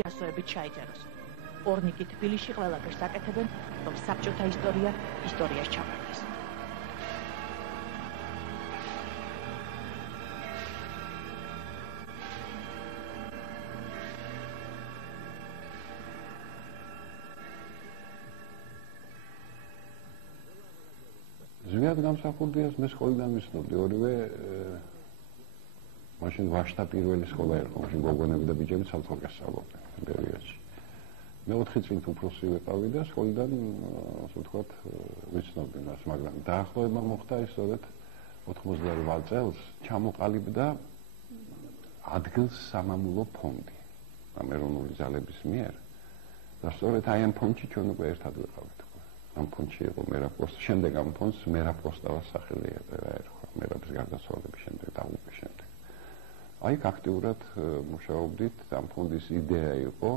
ასოებით ჩაიწეროს. ორნიკი თბილისში ყველაფერს აკეთებენ, რომ საბჭოთა ისტორია ისტორიას ჩამოყრეს. ზვიად გამსახურდიას მე სკოლიდან ვიცნობდი, ორივე მაშინ ვაშტა პირველი სკოლა იყო, მაშინ გოგონები და ბიჭები ცალ-ცალკე სწავლობდნენ პერიოდში. მე 4 წლით უფროსი ვიყავი და სკოლიდან, ასე ვთქვათ, ვიცნობდი მას, მაგრამ დაახლოება მოხდა ისწორედ 98 წელს ჩამოყალიბდა ადგილს სამამულო ფონდი ამ ეროვნული ძალების მიერ და სწორედ აი ამ ფონდში ჩვენ უკვე ერთად ვიყავით. ამ ფონდში იყო მერაბ-პოსტა, შემდეგ ამ ფონდს მერაბ-პოსტავას სახელი ერქვა, მერაბის გარდაცვალების შემდეგ და უკვე შემდეგ. აი აქტიურად მუშაობდით, ამ ფონდის იდეა იყო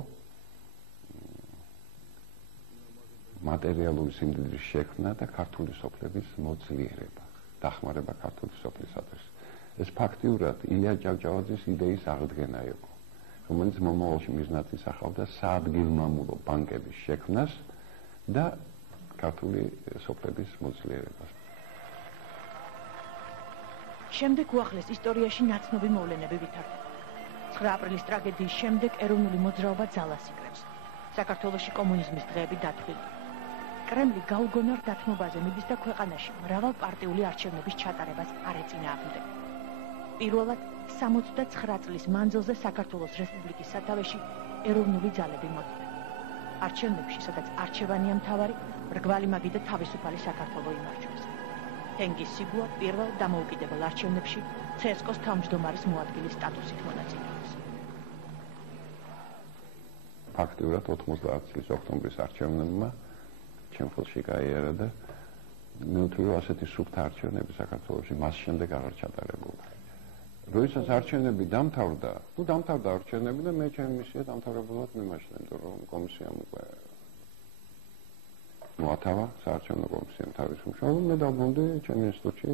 მატერიალური სიმდიდრის შექმნა და ქართული სოფლების მოძლიერება, დახმარება ქართული სოფლისათვის. ეს ფაქტიურად ილია ჭავჭავაძის იდეის აღდგენა იყო, რომელიც მომავალში მიზნად ისახავდა საადგილმამულო ბანკების შექმნას და ქართული სოფლების მოძლიერებას. შემდეგ უახლეს ისტორიაში ნაცნობი მოვლენები ვითარდება. 9 აპრილის ტრაგედიის შემდეგ ეროვნული მოძრაობა ძალას იკრებს. საქართველოში კომუნიზმის დღეები დათვლილია. კრემლი გაუგონარ დათმობაზე მიდის და ქვეყანაში მრავალპარტიული არჩევნების ჩატარებას არ ეწინააღმდება. პირველად 69 წლის მანძილზე საქართველოს რესპუბლიკის სათავეში ეროვნული ძალები მოდის. არჩევნებში, სადაც არჩევანია მთავარი, მრგვალი მაგი და თავისუფალი საქართველო იმარჯვებს. თენგიზ სიგუა პირველ დამოუკიდებელ არჩევნებში ცესკოს თავმჯდომარის მოადგილის სტატუსით მონაწილეობს. ფაქტიურად 90 წლის ოქტომბრის არჩევნებმა ჩემ ხელში გაიარა და მე ვთვლი, რომ ასეთი სუფთა არჩევნები საქართველოში მას შემდეგ აღარ ჩატარებულა. როდესაც არჩევნები დამთავრდა, დამთავრდა არჩევნები და მე ჩემი მისია დამთავრებულად მიმაჩნდა, იმიტომ რომ კომისიამ უკვე მოათავა საარჩევნო კომისიამ თავის მუშაობა, მე დავბრუნდი ჩემი ინსტიტუტში,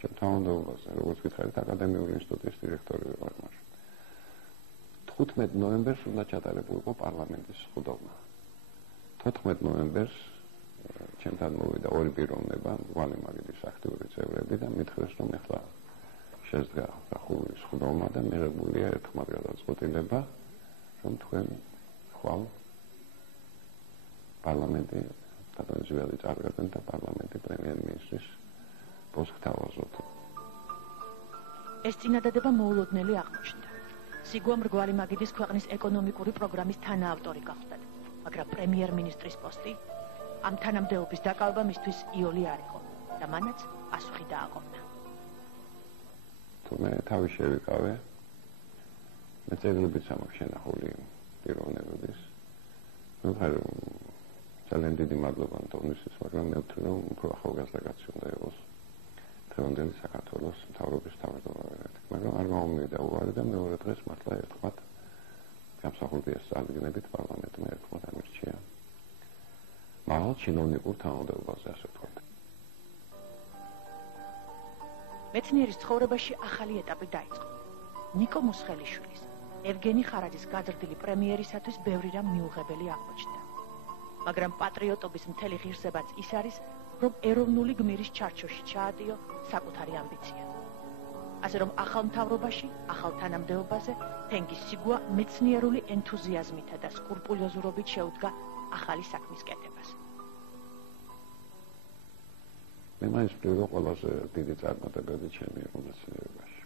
ჩემ თანამდებობაზე, როგორც გითხარით, აკადემიური ინსტიტუტის დირექტორი ვიყავ მაშინ. 15 ნოემბერს უნდა ჩატარებულიყო პარლამენტის სხდომა. 14 ნოემბერს ჩემთან მოვიდა ორი პიროვნება, მრგვალი მაგიდის აქტიური წევრები და მითხრეს, რომ ეხლა შედგა დახურული სხდომა და მიღებულია ერთხმად გადაწყვეტილება, რომ თქვენ ხვალ პარლამენტი დაბანძვიადი წარგადენ და პარლამენტი პრემიერ-მინისტრის პოსტს გთავაზობთ. ეს წინადადება მოულოდნელი აღმოჩნდა. სიგუა მრგვალი მაგიდის ქვეყნის ეკონომიკური პროგრამის თანაავტორი გახდა, მაგრამ პრემიერ-მინისტრის პოსტი ამ თანამდებობის დაკავება მისთვის იოლი არ იყო და მანაც პასუხი დააყოვნა. მე თავი შევიკავე, მე წერილებიც ამაქვს შენახული პიროვნებების. მე ვთქვი, ძალიან დიდი მადლობა თონისის, მაგრამ მე ვთვლი, რომ უფრო ახალგაზრდა კაცი უნდა იყოს დღევანდელი საქართველოს მთავრობის თავმჯდომარე. მაგრამ არ გამომივიდა უარი და მეორე დღეს მართლა ერთხმად გამსახურდიას წარდგენებით პარლამენტმა ერთხმად ამირჩია მაღალ ჩინოვნიკურ თანამდებობაზე, ასე ვთქვათ. მეცნიერის ცხოვრებაში ახალი ეტაპი დაიწყო. ნიკო მუსხელიშვილის, ევგენი ხარაძის გაზრდილი პრემიერისათვის ბევრი რამ მიუღებელი აღმოჩნდა. მაგრამ პატრიოტობის მთელი ღირსებაც ის არის, რომ ეროვნული გმირის ჩარჩოში ჩაადიო საკუთარი ამბიცია. ასე რომ ახალ მთავრობაში, ახალ თანამდებობაზე თენგიზ სიგუა მეცნიერული ენთუზიაზმითა და სკრუპულოზურობით შეუდგა ახალი საქმის კეთებას. მე მაინც ვფიქრობ, რომ ყველაზე დიდი წარმატებები ჩემი იყო მეცნიერებაში.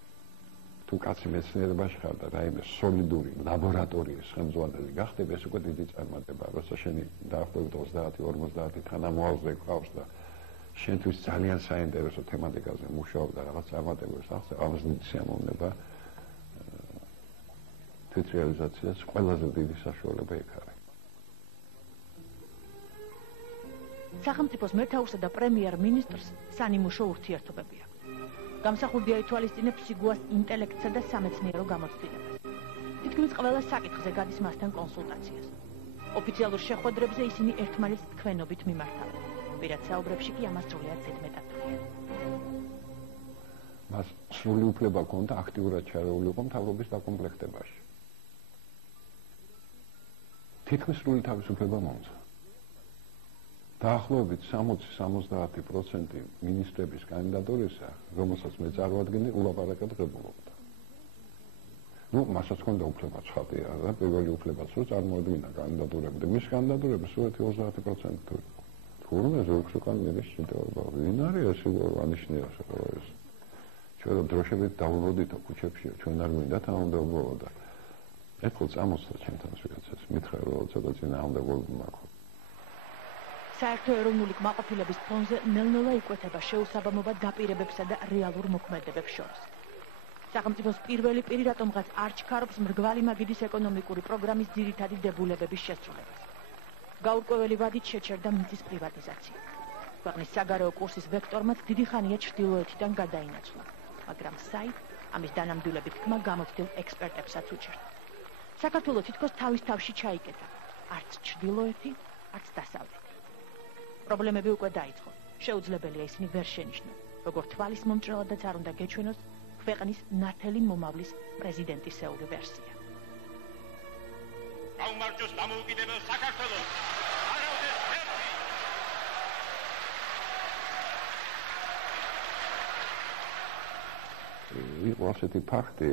თუ კაცი მეცნიერებაში ხარ და რაიმე სოლიდური ლაბორატორიის ხელმძღვანელი გახდები, ეს უკვე დიდი წარმატებაა. როცა შენი დაახლოებით 30-50 თანამოაზრე გყავს და შენთვის ძალიან საინტერესო თემატიკაზე მუშაობ და რაღაც წარმატებებს ახსენ, ამას დიდი სიამოვნება თვითრეალიზაციას ყველაზე დიდი საშუალება იქ არის. სახელმწიფოს მეთაურსა და პრემიერ-მინისტრს სანიმუშო ურთიერთობები აქვს. გამსახურდია ითვალისწინებს სიგუას ინტელექტსა და სამეცნიერო გამოცდილებას. თითქმის ყველა საკითხზე გადის მასთან კონსულტაციას. ოფიციალურ შეხვედრებზე ისინი ერთმანეთს თქვენობით მიმართავენ. პირად საუბრებში კი ამას სრულიად ზედმეტადია. მას სრული უფლება ჰქონდა აქტიურად ჩარეული იყო მთავრობის დაკომპლექტებაში. თითქმის სრული თავისუფლება მომცა. დაახლოებით 60-70% მინისტრების კანდიდატურისა, რომელსაც მე წარვადგენი, ულაპარაკად ღებულობდა. მასაც ჰქონდა უფლება ცხადია და პირველი უფლებაც რო წარმოედგინა კანდიდატურები და მის კანდიდატურების სულეთი 30% თუ იყო. თურმე ზოგს უკან მიდის შედეობა. ვინ არის ეს ანიშნია ეს? ჩვენ დროშებით დავუვოდით ქუჩებში, ჩვენ არ მინდა თანამდებობა და ეხლა წამოსვლა ჩემთან ვიღაცას მითხრა რომ ცოტა წინააღმდეგობა მაქვს. საერთო ეროვნული კმაყოფილების ფონზე ნელ-ნელა იკვეთება შეუსაბამობა დაპირებებსა და რეალურ მოქმედებებს შორის. სახელმწიფოს პირველი პირი რატომღაც არ ჩქარობს მრგვალი მაგიდის ეკონომიკური პროგრამის ძირითადი დებულებების შესრულებას. გაურკვეველი ვადით შეჩერდა მიწის პრივატიზაცია. ქვეყნის საგარეო კურსის ვექტორმაც დიდი ხანია ჩრდილოეთიდან გადაინაცვლა, მაგრამ საით ამის დანამდვილებით თქმა გამოცდილ ექსპერტებსაც უჭერდა. საქართველო თითქოს თავის თავში ჩაიკეტა, არც ჩრდილოეთი, არც დასავლეთი. პრობლემები უკვე დაიწყო. შეუძლებელია ისინი ვერ შენიშნონ, როგორ თვალის მომჭრელადაც არ უნდა გეჩვენოს ქვეყნის ნათელი მომავლის პრეზიდენტისეული ვერსია. გაუმარჯოს დამოუკიდებელ საქართველოს! არავდეს ერთი! იყო ასეთი ფაქტი,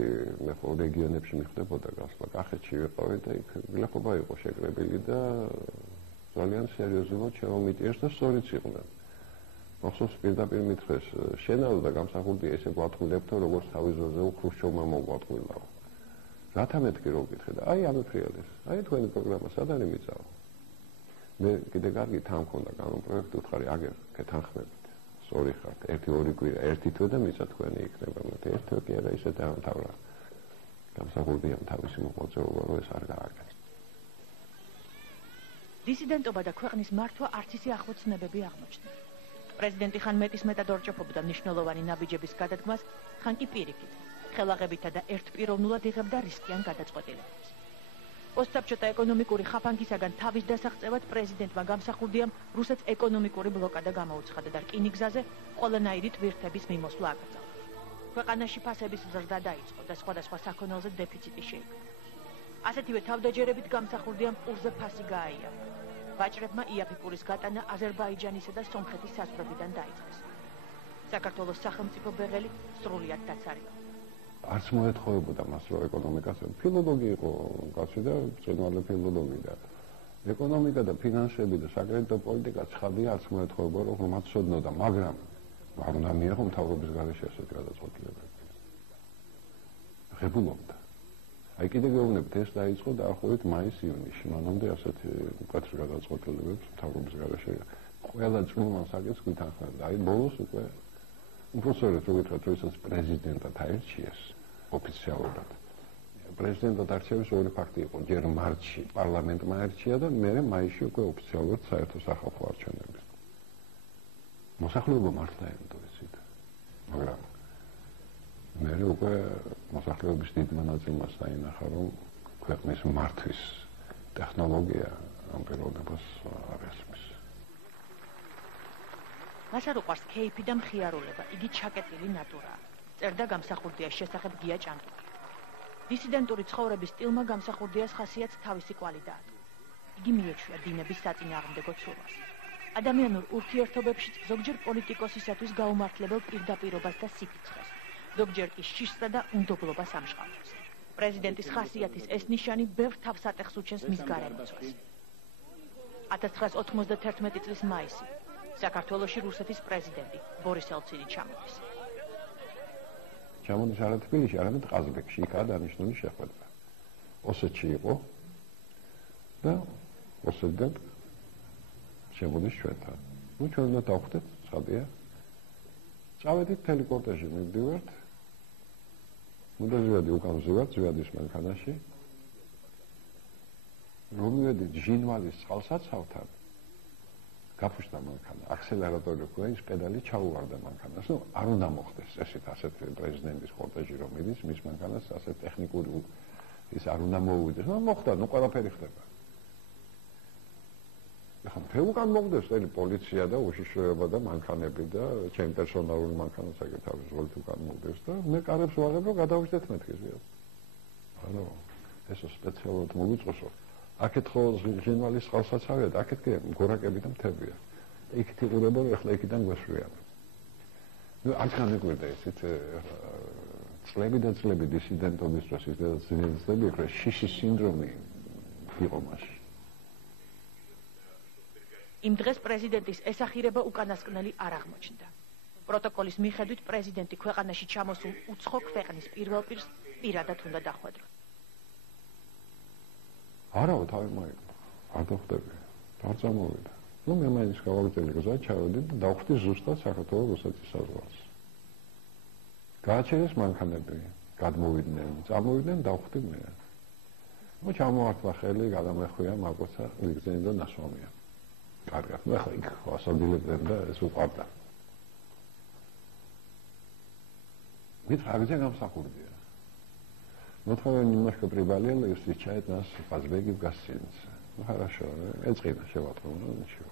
მე ხო რეგიონებში მიხდებოდა გასვლა, კახეთში ვიყავი და იქ გლეხობა იყო შეკრებილი და ძალიან სერიოზულად შემომიტიეს და სწორიც იყვნენ. მახსოვს პირდაპირ მითხრეს, შენაო და გამსახურდია ესე გვატყვილებთო, როგორც თავის ძოზე ხრუშჩოვმა მოგვატყვილაო. რათა მეთქი რო ვკითხე და აი ამეფრიალეს, აი თქვენი პროგრამა სად არის მიწაო. მე კიდე კარგი თან მქონდა განონ პროექტი უთხარი აგერ გეთანხმებით. სწორი ხართ, 1-2 კვირა, ერთი თვე და მიწა თქვენი იქნება, მაგრამ ერთი თვე კი არა ისე დაამთავრა. გამსახურდიამ თავისი მოღვაწეობა რო ეს არ გააკეთა. დისიდენტობა და ქვეყნის მართვა არც ისე ახლო ცნებები აღმოჩნდა. პრეზიდენტი ხან მეტისმეტად ორჭოფობდა მნიშვნელოვანი ნაბიჯების გადადგმას, ხან კი პირიქით, ხელაღებითა და ერთპიროვნულად იღებდა რისკიან გადაწყვეტილებებს. პოსტსაბჭოთა ეკონომიკური ხაფანგისაგან თავის დასაღწევად პრეზიდენტმა გამსახურდიამ რუსეთს ეკონომიკური ბლოკადა გამოუცხადა და რკინიგზაზე ყველანაირი ტვირთების მიმოსვლა აკრძალა. ქვეყანაში ფასების ზრდა დაიწყო და სხვადასხვა საქონელზე დეფიციტი შეიქმნა. ასეთივე თავდაჯერებით გამსახურდიამ ყურზე ფასი გააიარა. ვაჭრებმა იაფი-პურის გატანა აზერბაიჯანისა და სომხეთის საზღვრებიდან დაიწყეს. საქართველოს სახელმწიფო ბეღელი სრულიად დაცარილა. არც მოეთხოვებოდა მას რომ ეკონომიკას ფილოლოგი იყო კაცი და ბრწყინვალე ფილოლოგი და ეკონომიკა და ფინანსები და საკრედიტო პოლიტიკა ცხადია არც მოეთხოვება რომ მათ ცოდნოდა, მაგრამ არ უნდა მიიღო მთავრობის გარეშე ასეთი გადაწყვეტილებები. ღებულობდა. აი კიდე გეუბნებით ეს დაიწყო დაახლოებით მაის-ივნისში, მანამდე ასეთი მკაცრი გადაწყვეტილებებს მთავრობის გარეშე ყველა წვრილმან საკითხს გვითანხმებდა. აი ბოლოს უკვე უბრალოდ რო გითხრათ რომ ის პრეზიდენტად აირჩიეს ოფიციალურად. პრეზიდენტად არჩევის ორი ფაქტი იყო, ჯერ მარტში პარლამენტმა აირჩია და მერე მაისში უკვე ოფიციალურად საერთო სახალხო არჩევნები. მოსახლეობა მართლა ემდო ისიც. მაგრამ მერე უკვე მოსახლეობის დიდმა ნაწილმა დაინახა, რომ ქვეყნის მართვის ტექნოლოგია ამ პიროვნებას არ ესმის. მას არ უყვარს ქეიფი და მხიარულება, იგი ჩაკეტილი ნატურაა. წერდა გამსახურდიას შესახებ გია ჭანტუკი. დისიდენტური ცხოვრების სტილმა გამსახურდიას ხასიათს თავისი კვალი დაადგა. იგი მიეჩვია დინების საწინააღმდეგო ცურვას. ადამიანურ ურთიერთობებშიც ზოგჯერ პოლიტიკოსისათვის გაუმართლებელ პირდაპირობას და სიფიცხეს, ზოგჯერ კი შიშსა და უნდობლობას ამჟღავნებს. პრეზიდენტის ხასიათის ეს ნიშანი ბევრ თავსატეხს უჩენს მის გარემოცვას. 1991 წლის მაისი. საქართველოში რუსეთის პრეზიდენტი ბორის ელცინი ჩამოდის. ჩამოდის არა თბილისში, არამედ ყაზბეგში, იქაა დანიშნული შეხვედრა. ოსეთში იყო და ოსეთიდან შემოდის ჩვენთან. ჩვენ უნდა დავხვდეთ, ცხადია. წავედით მთელი კორტეჟი მივდივართ. უნდა ზივადი უკან ვზივართ, ზივადის მანქანაში. რომ მივედით ჟინვალის წყალსაცავთან, გაფუშტა მანქანა, აქსელერატორი ჰქონდა, ის პედალი ჩაუვარდა მანქანას. ნუ არ უნდა მოხდეს ესეთ ასეთ პრეზიდენტის კორტეჟი რომ მიდის, მის მანქანას ასეთ ტექნიკური ის არ უნდა მოუვიდეს. ნუ მოხდა, ნუ ყველაფერი ხდება. ახლა ფეუკან მოგდეს წელი პოლიცია და უშიშროება და მანქანები და ჩემ პერსონალური მანქანაც აგერ თავის ვოლთ უკან მოგდეს და მე კარებს ვაღებ რომ გადავიჭდეთ მეთქეს. ანუ ესო სპეციალურად მოვიწყოსო აქეთ ხო ჟინვალის წყალსაცავია და აქეთ კი გორაკები და მთებია. იქით იღურება, ახლა იქიდან გვესვრიან. ნუ არ განეგვირდა ესეთ წლები და წლები დისიდენტობის დროს ის და ძნელები იქ შიშის სინდრომი იყო მასში. იმ დღეს პრეზიდენტის ესახირება უკანასკნელი არ აღმოჩნდა. პროტოკოლის მიხედვით პრეზიდენტი ქვეყანაში ჩამოსულ უცხო ქვეყნის პირველ პირს პირადად უნდა დახვედროს. არავა თავი მოიგო. არ დახვდები. არ წამოვიდა. ნუ მე მაინც გავაგრძელე გზა, ჩავედი და დავხვდი ზუსტად საქართველოს რუსეთის საზღვარს. გააჩერეს მანქანები, გადმოვიდნენ, წამოვიდნენ, დავხვდი მე. ნუ ჩამოვართვა ხელი, გადამეხვია მაგოცა ვიგზენი და ნასვამია. კარგად, ნუ ახლა იქ ასაბილებდნენ და ეს უყვარდა. Витра, где нам сахурдия? Вот мы немножко приболели, и встречает нас Фазбеги в гостинице. Ну хорошо, это ничего, ну ничего.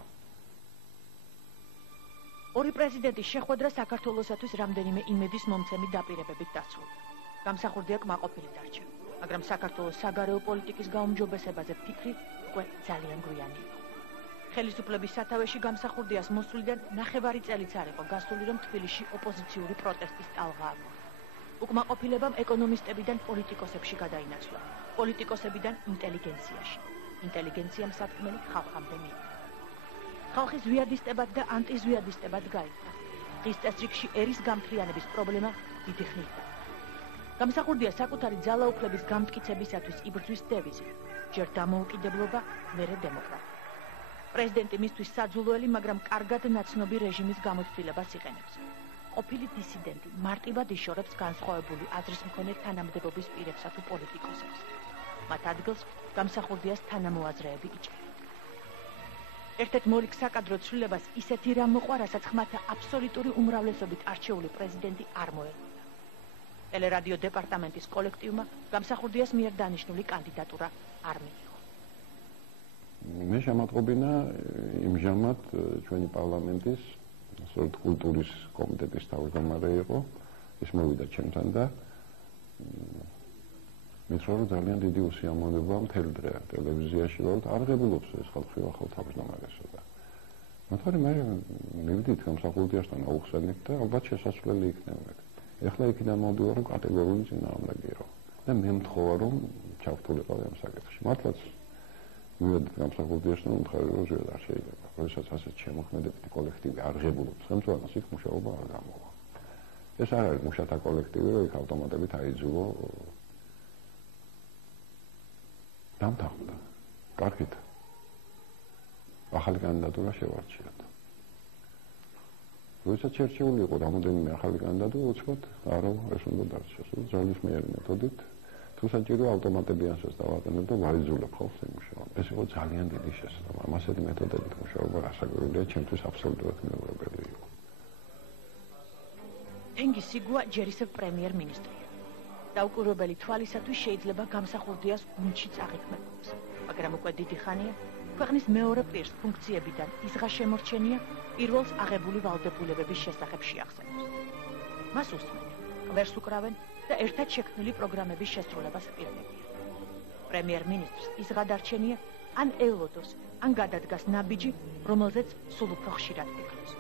ორი პრეზიდენტის შეხვედრა საქართველოსათვის რამდენიმე იმედის მომცემი დაპირებებით დასრულდა. გამსახურდია კმაყოფილი დარჩა, მაგრამ საქართველოს საგარეო პოლიტიკის გაუმჯობესებაზე ფიქრი უკვე ძალიან გვიანი იყო. ხელისუფლების სათავეში გამსახურდიას მოსვლიდან ნახევარი წელიც არ იყო გასული, რომ თბილისში ოპოზიციური პროტესტის ტალღა აღმოჩნდა. უკმაყოფილებამ ეკონომისტებიდან პოლიტიკოსებში გადაინაცვლა, პოლიტიკოსებიდან ინტელიგენციაში. ინტელიგენციამ სათქმელი ხალხამდე მიიღო. ხალხის ზვიადისტებად და ანტიზვიადისტებად გაიქცა. დღის წესრიგში ერის გამთლიანების პრობლემა დიდი ხნით. გამსახურდია საკუთარი ძალაუფლების გამტკიცებისათვის იბრძვის დევიზით: ჯერ დამოუკიდებლობა, მერე დემოკრატია. პრეზიდენტი მისთვის საძულველი, მაგრამ კარგად ნაცნობი რეჟიმის გამოცდილებას იყენებს. ყოფილი დისიდენტი მარტივად იშორებს განსხვავებული აზრის მქონე თანამდებობის პირებსა თუ პოლიტიკოსებს. მათ ადგილს გამსახურდიას თანამოაზრეები იჭერენ. ერთ-ერთ მორიგ საკადრო ცვლილებას ისეთი რამ მოყვა, რასაც ხმათა აბსოლუტური უმრავლესობით არჩეული პრეზიდენტი არ მოელოდა. ტელერადიო დეპარტამენტის კოლექტივმა გამსახურდიას მიერ დანიშნული კანდიდატურა არ მიიღო. მე შემატყობინა იმჟამად ჩვენი პარლამენტის სორტ კულტურის კომიტეტის თავმჯდომარე იყო, ის მოვიდა ჩემთან და მითხრა რომ ძალიან დიდი უსიამოვნებაა მთელი დღე ტელევიზიაში ვართ, არ ღებულობს ეს ხალხი ახალ თავმჯდომარესა და მაგრამ მე მივიდით გამსახურდიასთან აუხსენით და ალბათ შესაძლებელი იქნება. ეხლა იქიდან მოვიდა რომ კატეგორიული წინააღმდეგია და მე მთხოვა რომ ჩავთვლილიყავი ამ საკითხში. მართლაც მივედით გამსახურდიასთან უმთხარი რომ ზედ არ შეიძლება. როდესაც ასეთ შემოქმედებითი კოლექტივი არ ღებულობს ხელმძღვანელს, იქ მუშაობა არ გამოვა. ეს არ არის მუშათა კოლექტივი, რომ იქ ავტომატებით აიძულო დამთავრდა. კარგით. ახალი კანდიდატურა შევარჩიოთ. როდესაც შერჩეული იყო რამოდენიმე ახალი კანდიდატურა, უცბად არა ეს უნდა დარჩეს. ძალისმიერი მეთოდით თუ საჭირო ავტომატებიანსაც დავაყენებ და ვაიძულებ ხალხს იმუშავა. ეს იყო ძალიან დიდი შესაძლებლობა. ასეთი მეთოდებით მუშაობა რასაკვირველია, ჩემთვის აბსოლუტურად მეუღებელი იყო. თენგიზ სიგუა ჯერ ისევ პრემიერ-მინისტრია. დაუკვირვებელი თვალისათვის შეიძლება გამსახურდიას გუნდში წაღიქმებოს, მაგრამ უკვე დიდი ხანია ქვეყნის მეორე პირს ფუნქციებიდან იზღა შემორჩენია პირველს აღებული ვალდებულებების შესახებ შეახსენებს. მას უსმენ, ყველს უკრავენ და ერთად შექმნილი პროგრამების შესრულებას პირნებიან. პრემიერ-მინისტრს იზღა დარჩენია ან ელოდოს, ან გადადგას ნაბიჯი, რომელზეც სულ უფრო ხშირად ფიქრობს.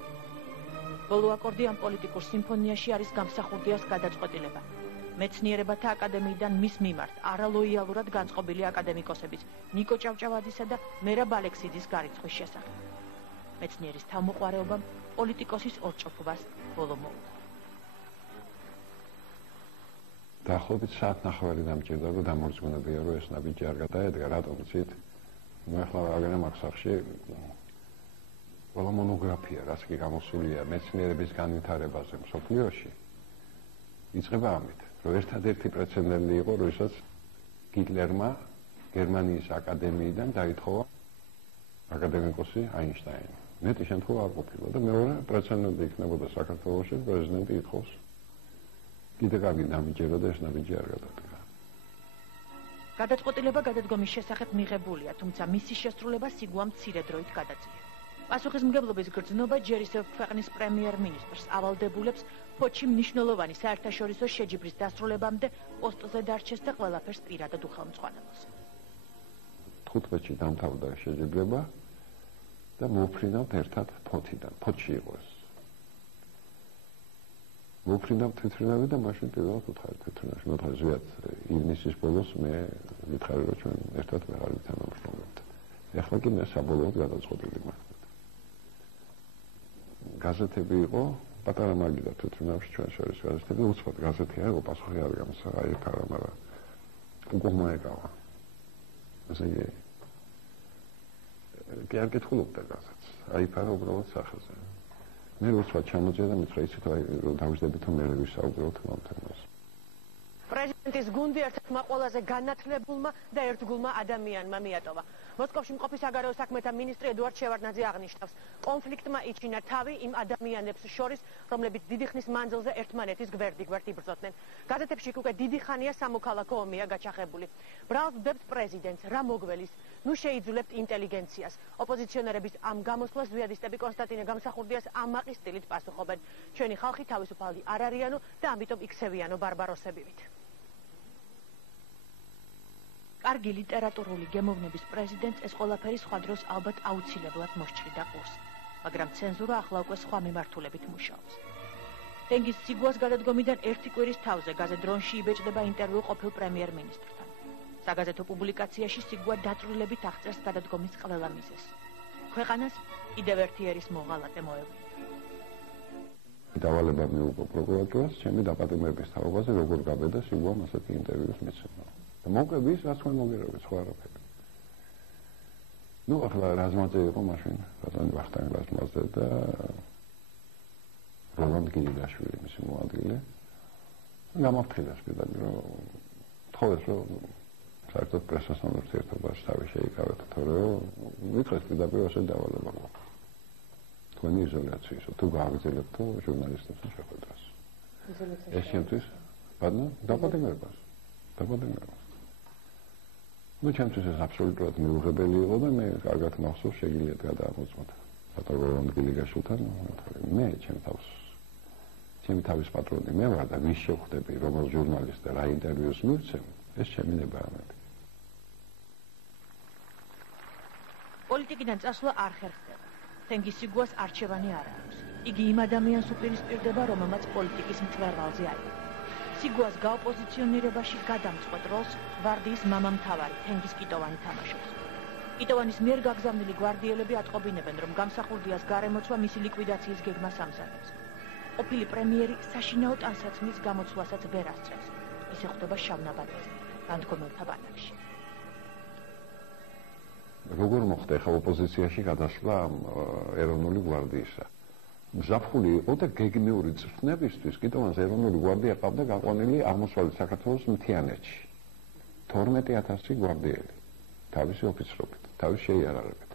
ბოლო აკორდი ამ პოლიტიკურ სიმფონიაში არის გამსახურდიას გადაწყვეტილება. მეცნიერებათა აკადემიიდან მის მიმართ არალოიალურად განწყობილი აკადემიკოსების ნიკო ჭავჭავაძისა და მერაბ ალექსიძის გარიცხვის შესახებ. მეცნიერის თავმოყარეობამ პოლიტიკოსის ორჭოფობას ბოლო მოუხდა. დაახლოებით საათნახევარი დამჭირდა და დამორწმუნებია რომ ეს ნაბიჯი არ გადაედგა, რატომ იცით? ნუ ახლა აგენა მაქსახში ყველა მონოგრაფია, რაც კი გამოსულია მეცნიერების განვითარებაზე მსოფლიოში, იწყება ამით, რომ ერთადერთი პრეცედენტი იყო, როდესაც ჰიტლერმა გერმანიის აკადემიიდან დაითხოვა აკადემიკოსი აინშტაინი. მეტი შემთხვევა არ ყოფილა და მეორე პრეცედენტი იქნებოდა საქართველოში, პრეზიდენტი ითხოვს კიდე კარგი ნაბიჯერა და ეს ნაბიჯი არ გადადგა. გადაწყვეტილება გადადგომის შესახებ მიღებულია, თუმცა მისი შესრულება სიგუამ მცირე დროით გადაწია. პასუხისმგებლობის გრძნობა ჯერ ისევ ქვეყნის პრემიერ-მინისტრს ავალდებულებს ფოჩი მნიშვნელოვანი საერთაშორისო შეჯიბრის დასრულებამდე პოსტზე დარჩეს და ყველაფერს პირადად უხელმძღვანელოს. 15-ში დამთავრდა შეჯიბრება და მოვფრინავთ ერთად ფოთიდან. ფოთში იყო ეს. მოვფრინავთ თვითმფრინავი და მაშინ პირველად უთხარი თვითმფრინავში. მოთხარი ზვიად ივნისის ბოლოს მე ვითხარი რომ ჩვენ ერთად ვეღარ ვითანამშრომლებთ. ეხლა კი მე საბოლოოდ გადაწყვეტილი მაქვს. გაზეთები იყო პატარა მაგიდა თვითმფრინავში ჩვენ შორის გაზეთები უცბად გაზეთი არ იყო პასუხი არ გამოსაღა იფარა მაგრამ უკუღმა ეკავა. ასე კი არ კითხულობდა გაზეთს. აიფარა უბრალოდ სახეზე. მე უცბად ჩამოწია და მითხრა იცით რომ დავიждებით რომ მე ვისაუბროთ ამ თემაზე. პრეზიდენტის გუნდი ერთ-ერთმა ყველაზე განათლებულმა და ერთგულმა ადამიანმა მიატოვა. მოსკოვში მყოფი საგარეო საქმეთა მინისტრი ედუარდ შევარდნაძე აღნიშნავს, კონფლიქტმა იჩინა თავი იმ ადამიანებს შორის, რომლებიც დიდი ხნის მანძილზე ერთმანეთის გვერდიგვერდ იბრძოდნენ. გაზეთებში უკვე დიდი ხანია სამოქალაქო ომია გაჩაღებული. ბრალს დებთ პრეზიდენტს, რა მოგველის, ნუ შეიძულებთ ინტელიგენციას. ოპოზიციონერების ამ გამოსვლას ზვიადისტები კონსტანტინე გამსახურდიას ამაყი სტილით პასუხობენ. ჩვენი ხალხი თავისუფალი არ არიანო და ამიტომ იქცევიანო ბარბაროსებივით. კარგი ლიტერატურული გემოვნების პრეზიდენტს ეს ყველაფერი სხვა დროს ალბათ აუცილებლად მოსჭრიდა ყურს, მაგრამ ცენზურა ახლა უკვე სხვა მიმართულებით მუშაობს. თენგიზ სიგუას გადადგომიდან ერთი კვირის თავზე გაზეთ დრონში იბეჭდება ინტერვიუ ყოფილ პრემიერ-მინისტრთან. საგაზეთო პუბლიკაციაში სიგუა დაწვრილებით აღწერს გადადგომის ყველა მიზეზს. ქვეყანას კიდევ ერთი ერის მოღალატე მოევლინდა. დავალება მიუღო პროკურატურას ჩემი დაპატიმრების თაობაზე როგორ გაბედა სიგუამ ასეთი ინტერვიუს მიცემა. მოგები ის რაც მე მოგერები სხვა არაფერი. ნუ ახლა რაზმაძე იყო მაშინ ბატონი ვახტანგ რაზმაძე და როლანდ გილიგაშვილი მისი მოადგილე. გამაფრთხილა სპეციალურად რომ თხოვეს რომ საერთოდ პრესასთან ურთიერთობაში თავი შეიკავეთ თორემ მითხრეს პირდაპირ ასე დავალება მოყვა. თქვენი იზოლაციის თუ გააგრძელებთ ჟურნალისტებს შეხვედრას. ეს შემთხვევით ბატონო დაპატიმრებას. ნუ ჩემთვის ეს აბსოლუტურად მიუღებელი იყო და მე კარგად მახსოვს შეგიძლიათ გადაამოწმოთ ბატონ როლანდ გილიგაშვილთან მე ჩემი თავის პატრონი მე ვარ და ვის შევხვდები რომელ ჟურნალისტს და რა ინტერვიუს მივცემ ეს ჩემი ნებაამები. პოლიტიკიდან წასვლა არ ხერხდება. თენგიზ სიგუას არჩევანი არ აქვს. იგი იმ ადამიანს უპირისპირდება, რომელმაც პოლიტიკის მწვერვალზე აიღო. სიგუას გაოპოზიციონირებაში გადამწყვეტ როლს გვარდიის მამამთავარი თენგიზ კიტოვანი თამაშობს. კიტოვანის მიერ გაგზავნილი გვარდიელები ატყობინებენ, რომ გამსახურდიას გარემოცვა მისი ლიკვიდაციის გეგმას ამზადებს. ყოფილი პრემიერი საშინაო ტანსაცმლის გამოცვლასაც ვერ ასწრებს. ისე ხვდება შავნაბადაზე, განდგომელთა ბანაკში. როგორ მოხდა ხა ოპოზიციაში გადასვლა ეროვნული გვარდიისა? მზაფხული იყო და გეგმიური წვნებისთვის კიტოვანს ეროვნული გვარდია ყავდა გაყვანილი აღმოსავლეთ საქართველოს მთიანეთში. 12000 გვარდიელი თავისი ოფიცრობით, თავის შეიარაღებით.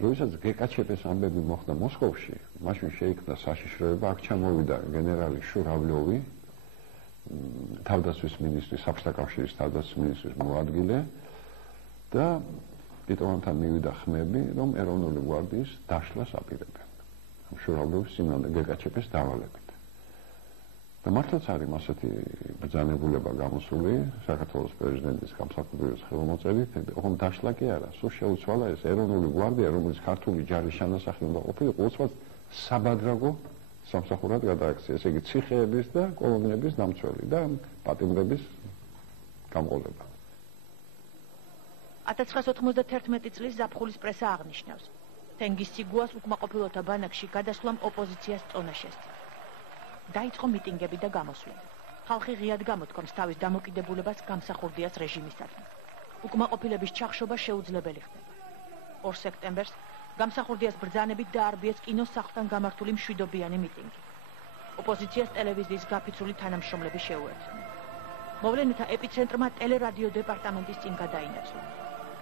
როდესაც გეკაჩეპეს ამბები მოხდა მოსკოვში, მაშინ შეიქმნა საშიშროება, აქ ჩამოვიდა გენერალი შურავლიოვი, თავდაცვის მინისტრის, საბჭოთა კავშირის თავდაცვის მინისტრის მოადგილე და კიტოვანთან მივიდა ხმები, რომ ეროვნული გვარდიის დაშლას აპირებენ. შურავლიოვის სიმონ გეკაჩეპეს დავალებით. და მართლაც არის ასეთი ბრძანებულება გამოსული საქართველოს პრეზიდენტის გამსახურდიას ხელმოწერით, ოღონდ დაშლა კი არა, სულ შეუცვალა ეს ეროვნული გვარდია, რომელიც ქართული ჯარის შანასახი უნდა ყოფილიყო, უცბად საბადრაგო სამსახურად გადააქცია, ესე იგი ციხეების და კოლონიების დამცველი და პატიმრების გამყოლება. 1991 წლის ზაფხულის პრესა აღნიშნავს. თენგიზ სიგუას უკმაყოფილოთა ბანაკში გადასვლამ ოპოზიციას წონა შესწირა. დაიწყო მიტინგები და გამოსვლები. ხალხი ღიად გამოთქვამს თავის დამოკიდებულებას გამსახურდიას რეჟიმისადმი. უკმაყოფილების ჩახშობა შეუძლებელი ხდება. 2 სექტემბერს გამსახურდიას ბრძანებით დაარბიეს კინოს სახლთან გამართული მშვიდობიანი მიტინგი. ოპოზიციას ტელევიზიის გაფიცული თანამშრომლები შეუერთდნენ. მოვლენათა ეპიცენტრმა ტელერადიო დეპარტამენტის წინ გადაინაცვლა.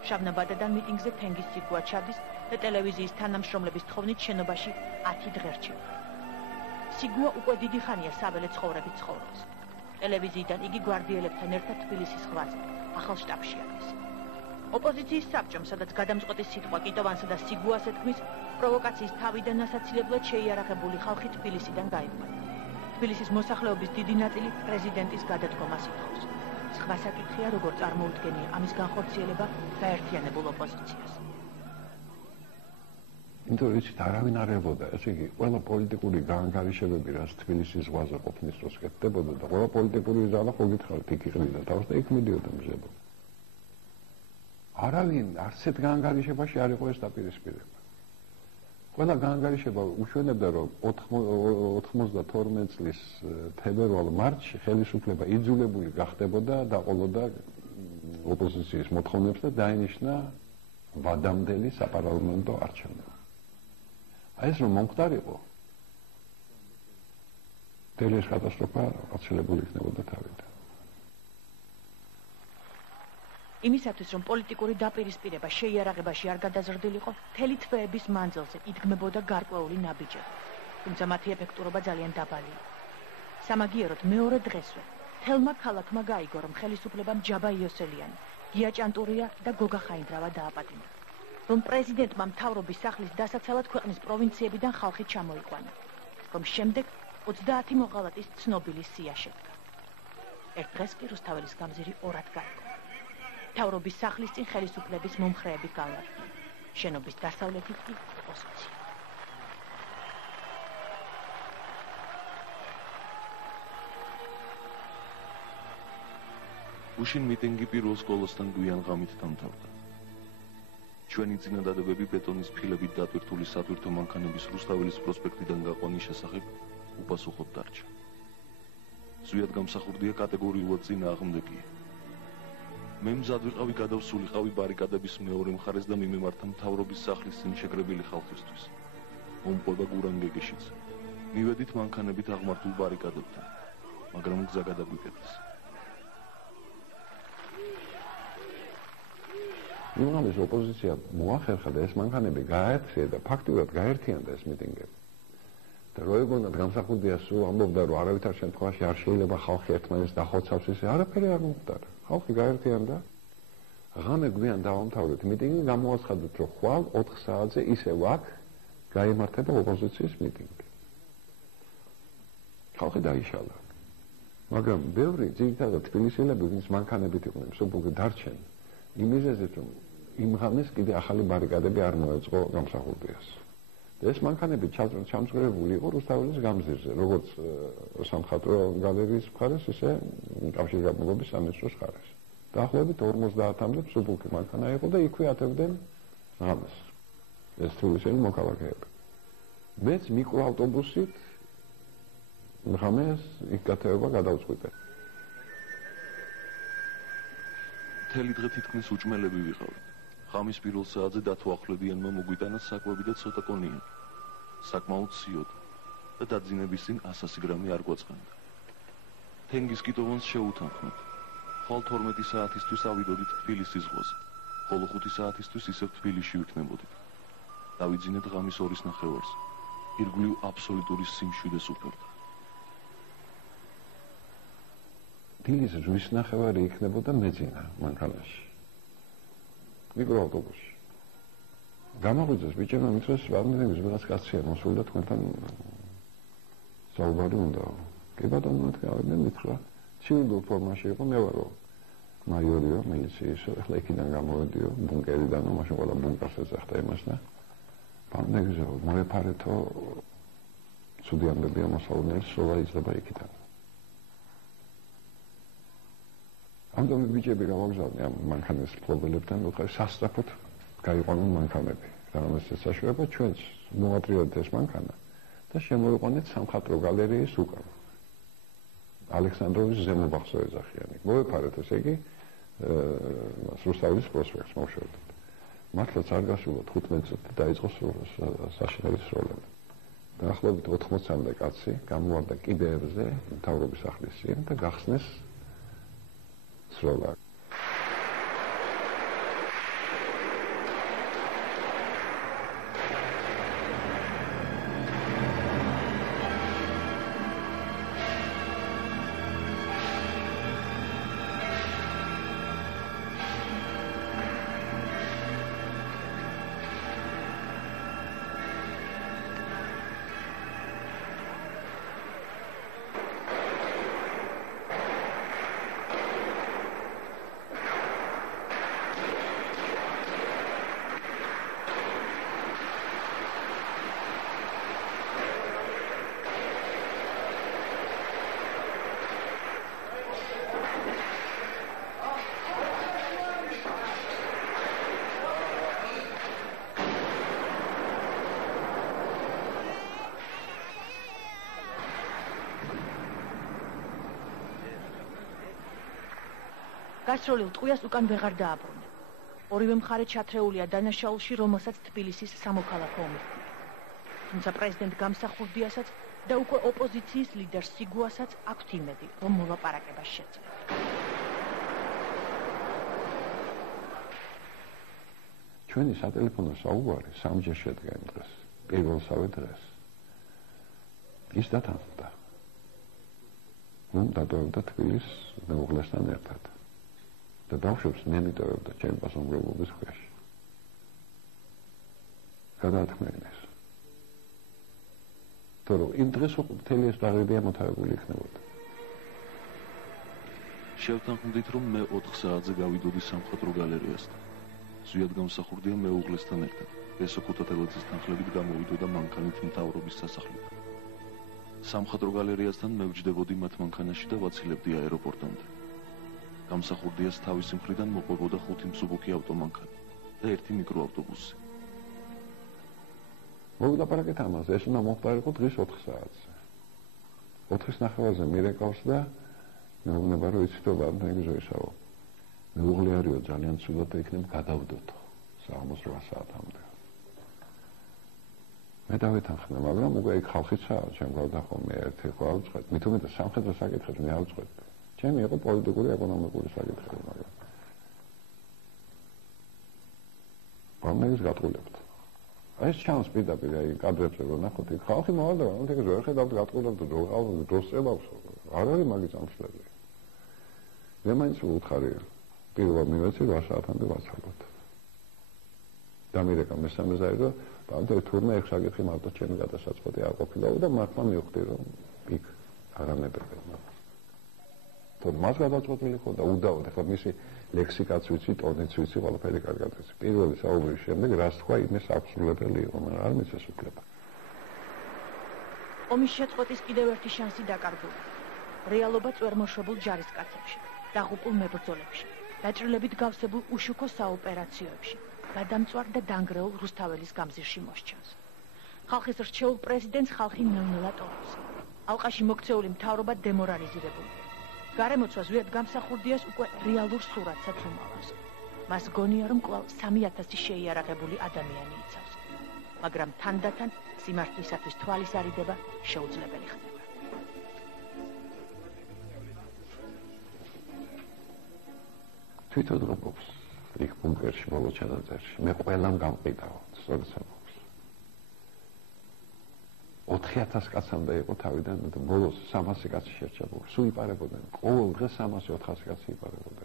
შავნაბადიდან მიტინგზე თენგიზ სიგუა ჩადის და ტელევიზიის თანამშრომლების თხოვნით შენობაში 10 დღე რჩება. სიგუა უკვე დიდი ხანია საველე ცხოვრებით ცხოვრობს. ტელევიზიიდან იგი გვარდიელებთან ერთად თბილისის ზღვაზე, ახალ შტაბში არის. ოპოზიციის საბჭომ, სადაც გადამწყვეტი სიტყვა კიტოვანსა და სიგუას ეთქმის, პროვოკაციის თავიდან ასაცილებლად შეიარაღებული ხალხი თბილისიდან გაიყვანა. თბილისის მოსახლეობის დიდი ნაწილი პრეზიდენტის გადადგომას ითხოვს. სხვა საკითხია, როგორ წარმოუდგენია ამის განხორციელება გაერთიანებულ ოპოზიციას. იმიტომ რომ იცით, არავინ არ ებოდა, ესე იგი, ყველა პოლიტიკური გაანგარიშებები, რაც თბილისის ზღვაზე ყოფნის დროს კეთდებოდა და ყველა პოლიტიკური ზალა ხო გითხარით, იქ იყრიდა თავს და იქ მიდიოდა მზებო. არავინ არც ერთ გაანგარიშებაში არ იყო ეს დაპირისპირება. ყველა გაანგარიშება უშვენებდა, რომ 92 წლის თებერვალ-მარტში ხელისუფლება იძულებული გახდებოდა და დაყოლოდა ოპოზიციის მოთხოვნებს და დაენიშნა ვადამდელი საპარლამენტო არჩევნები. აი ეს რომ მომხდარიყო, თელეს კატასტროფა აცილებული იქნებოდა თავიდან. იმისათვის, რომ პოლიტიკური დაპირისპირება შეიარაღებაში არ გადაზრდილიყო, მთელი თვეების მანძილზე იდგმებოდა გარკვეული ნაბიჯები, თუმცა მათი ეფექტურობა ძალიან დაბალია. სამაგიეროდ მეორე დღესვე თელმა ქალაქმა გაიგო, რომ ხელისუფლებამ ჯაბა იოსელიანი, გია ჭანტურია და გოგა ხაინდრავა დააპატიმრა, რომ პრეზიდენტმა მთავრობის სახლის დასაცავად ქვეყნის პროვინციებიდან ხალხი ჩამოიყვანა, რომ შემდეგ 30 მოღალატის ცნობილი სია შედგა. ერთ დღეს კი რუსთაველის გამზირი ორად გაიგო. მთავრობის სახლის წინ ხელისუფლების მომხრეები განლაგდნენ. შენობის დასავლეთით კი ოპოზიცია. უშინ მიტინგი პირველ სკოლასთან გვიან ღამით დამთავრდა. ჩვენი წინადადებები ბეტონის ფილებით დატვირთული სატვირთო მანქანების რუსთაველის პროსპექტიდან გაყვანის შესახებ უპასუხოდ დარჩა. ზვიად გამსახურდია კატეგორიულად წინააღმდეგია. მე მზად ვიყავი გადავსულიყავი ბარიკადების მეორე მხარეს და მიმემართა მთავრობის სახლის წინ შეკრებილი ხალხისთვის. მომყვება გურანგეგეშიც. მივედით მანქანებით აღმართულ ბარიკადებთან, მაგრამ გზა გადაგვიკეტეს. იმღამის ოპოზიცია მოახერხა და ეს მანქანები გააერთია და ფაქტიურად გაერთიანდა ეს მიტინგები. და რო ეგონათ გამსახურდია სულ ამბობდა, რომ არავითარ შემთხვევაში არ შეიძლება ხალხი ერთმანეთს დახოცავს, ისე არაფერი არ მომხდარა. ხალხი გაერთიანდა. ღამე გვიან დავამთავრეთ მიტინგი, გამოაცხადეთ, რომ ხვალ 4 საათზე ისევ აქ გაიმართება ოპოზიციის მიტინგი. ხალხი დაიშალა. მაგრამ ბევრი ძირითადად თბილისელები, ვინც მანქანებით იყვნენ მსუბუქი დარჩენ, იმ მიზეზით, რომ იმ ღამეს კიდე ახალი ბარიკადები არ მოეწყო გამსახურდიას. და ეს მანქანები ჩამწკრივებული იყო რუსთაველის გამზირზე, როგორც სამხატვრო გალერეის მხარეს, ისე კავშირგაბმულობის სამინისტროს მხარეს. დაახლოებით 50-მდე მსუბუქი მანქანა იყო და იქვე ატევდნენ ღამეს ეს თბილისელი მოქალაქეები. მეც მიკროავტობუსით ღამეს იქ გათევება გადავწყვიტე. მთელი დღე თითქმის უჭმელები ვიყავით. ღამის პირველ საათზე დათვალებიანმა მოგვიტანა საკვები და ცოტა კონიანი. საკმაოდ ციოდა და დაძინების წინ 100 გრამი არ გვაწყენდა. თენგის კიტოვანს შეუთანხმეთ. ხვალ 12 საათისთვის ავიდოდით თბილისის ზღვაზე, ხოლო 5 საათისთვის ისევ თბილისში ვიქნებოდით. დავიძინეთ ღამის 2:30-ს. ირგვლივ აბსოლუტური სიმშვიდეს უფერდა. დილის 8:30 იქნებოდა მეძინა მანქანაში. მიკროავტობუსში. გამაღვიძეს ბიჭებმა მითხრეს, ვაგნერების ვიღაც კაცია მოსული და თქვენთან საუბარი უნდა. კი ბატონო, მეთქავენ მითხრა. ცივილურ ფორმაში იყო, მე ვარო მაიორიო, მილიციის, ახლა იქიდან გამოვედიო, ბუნკერიდან, მაშინ ყველა ბუნკერს ეძახდა იმას და ვაგნერზე მოეფარეთო ცუდი ამბებია მოსალოდნელი, სოლა იძლება იქიდან. ამიტომ ბიჭები გამოგზავნე ამ მანქანის მფლობელებთან, უთხარი სასწრაფოდ გაიყვანონ მანქანები. რამესაც საშუალება ჩვენც მოატრიალეთ ეს მანქანა და შემოიყვანეთ სამხატვრო გალერეის უკან. ალექსანდროვის ზემო ბაღზე ეძახიან. მოეფარეთ ესე იგი რუსთაველის პროსპექტს მოუშვებთ. მართლაც არ გასულა 15 წუთი დაიწყო საშინელი სროლები. დაახლოებით 80-მდე კაცი გამოვარდა კიდეებზე მთავრობის სახლის წინ და გახსნეს სროლა. გასროლილ ტყვიას უკან ვეღარ დააბრუნენ. ორივე მხარე ჩათრეულია დანაშაულში, რომელსაც თბილისის სამოქალაქო ომი ჰქვია. თუმცა პრეზიდენტ გამსახურდიასაც და უკვე ოპოზიციის ლიდერ სიგუასაც აქვთ იმედი, რომ მოლაპარაკება შეძლება. ჩვენი სატელეფონო საუბარი სამჯერ შედგა იმ დღეს, პირველსავე დღეს. ის დათანხმდა. რომ დატოვებდა თბილისს მეუღლესთან ერთად. და ბავშვებს მე მიტოვებდა ჩემი პასუხისმგებლობის ქვეშ. გადაათქმევინეს. თორემ იმ დღეს მთელი ეს დაღებია მოთავებული იქნებოდა. შევთანხმდით, რომ მე 4 საათზე გავიდოდი სამხატვრო გალერეასთან. ზვიად გამსახურდია მეუღლესთან ერთად. ესო ქუთათელაძის თანხლებით გამოვიდოდა მანქანით მთავრობის სასახლიდან. სამხატვრო გალერეასთან მე ვჯდებოდი მათ მანქანაში და ვაცილებდი აეროპორტამდე. გამსახურდიას თავის მხრიდან მოყვებოდა 5 მსუბუქი ავტომანქანი და 1 მიკროავტობუსი. მოვიდაპარაკეთ ამაზე, ეს უნდა მოხდარიყო დღის 4 საათზე. 4:30-ზე მირეკავს და მეუბნება, რომ იცით რომ ბანკი ზოისაო. მეუღლე არისო ძალიან ცუდად იქნებ გადავდოთ საღამოს 8 საათამდე. მე დავეთანხმდა, მაგრამ უკვე იქ ხალხიცაა, ჩემ გავდახო მე ერთი ხო ავწყვეტ. მით უმეტეს სამხედრო საკითხებს მე ავწყვეტ. ჩემი იყო პოლიტიკური, ეკონომიკური საკითხები, მაგრამ ბანკს გატყულებთ. აი ეს ჩანს პირდაპირ აი კადრებზე რომ ნახოთ, იქ ხალხი მოვალდა, ანუ ეგ ვერ ხედავთ გატყულებთ დროს წებავს. არ არის მაგის ამსვლელი. მე მაინც უთხარი პირველ მივეცი 8 საათამდე ვაცალოთ. დამირეკა მესამე ზარი რომ ბანკი თურმე ეგ საკითხი მარტო ჩემი გადასაწყვეტი არ ყოფილა და მართლა მივხვდი რომ იქ არამედებია. თორემ მას გადაწყვეტილი ხო და უდაოდ ახლა მისი ლექსიკაც ვიცი, ტონიც ვიცი, ყველაფერი კარგად ვიცი. პირველი საუბრის შემდეგ რაც თქვა, იმის აბსოლუტელი იყო, მაგრამ არ მიცეს უფლება. ომის შეწყვეტის კიდევ ერთი შანსი დაკარგულია. რეალობა წვერმოშვებულ ჯარისკაცებში, დაღუპულ მებრძოლებში, დაჭრილებით გავსებულ უშუქო საოპერაციოებში, გადამწვარ და დანგრეულ რუსთაველის გამზირში მოსჩანს. ხალხის რჩეულ პრეზიდენტს ხალხი ნელ-ნელა ტოვებს. ალყაში მოქცეული მთავრობა დემორალიზირებულია. გარემოცვა ზვიად გამსახურდიას უკვე რეალურ სურათსაც უმალავს. მას გონია, რომ კვლავ 3000 შეიარაღებული ადამიანი იცავს. მაგრამ თანდათან სიმართლისათვის თვალისარიდება შეუძლებელი ხდება. თვითონ რობობს იქ ბუნკერში ბოლო ჩანაწერში. მე ყველამ გამყიდაო, სწორედ ამბობს. 4000 კაცამდე იყო თავიდან და ბოლოს 300 კაცი შერჩებოდა. სულ იპარებოდნენ. ყოველ დღე 300-400 კაცი იპარებოდა.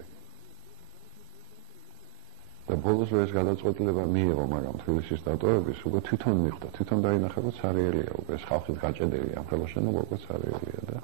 და ბოლოს ეს გადაწყვეტილება მიიღო, მაგრამ თბილისის დატოვების უკვე თვითონ მიხვდა. თვითონ დაინახა, რომ ცარიელია უკვე ეს ხალხი გაჭედილი ამ ხელშენობა უკვე ცარიელია და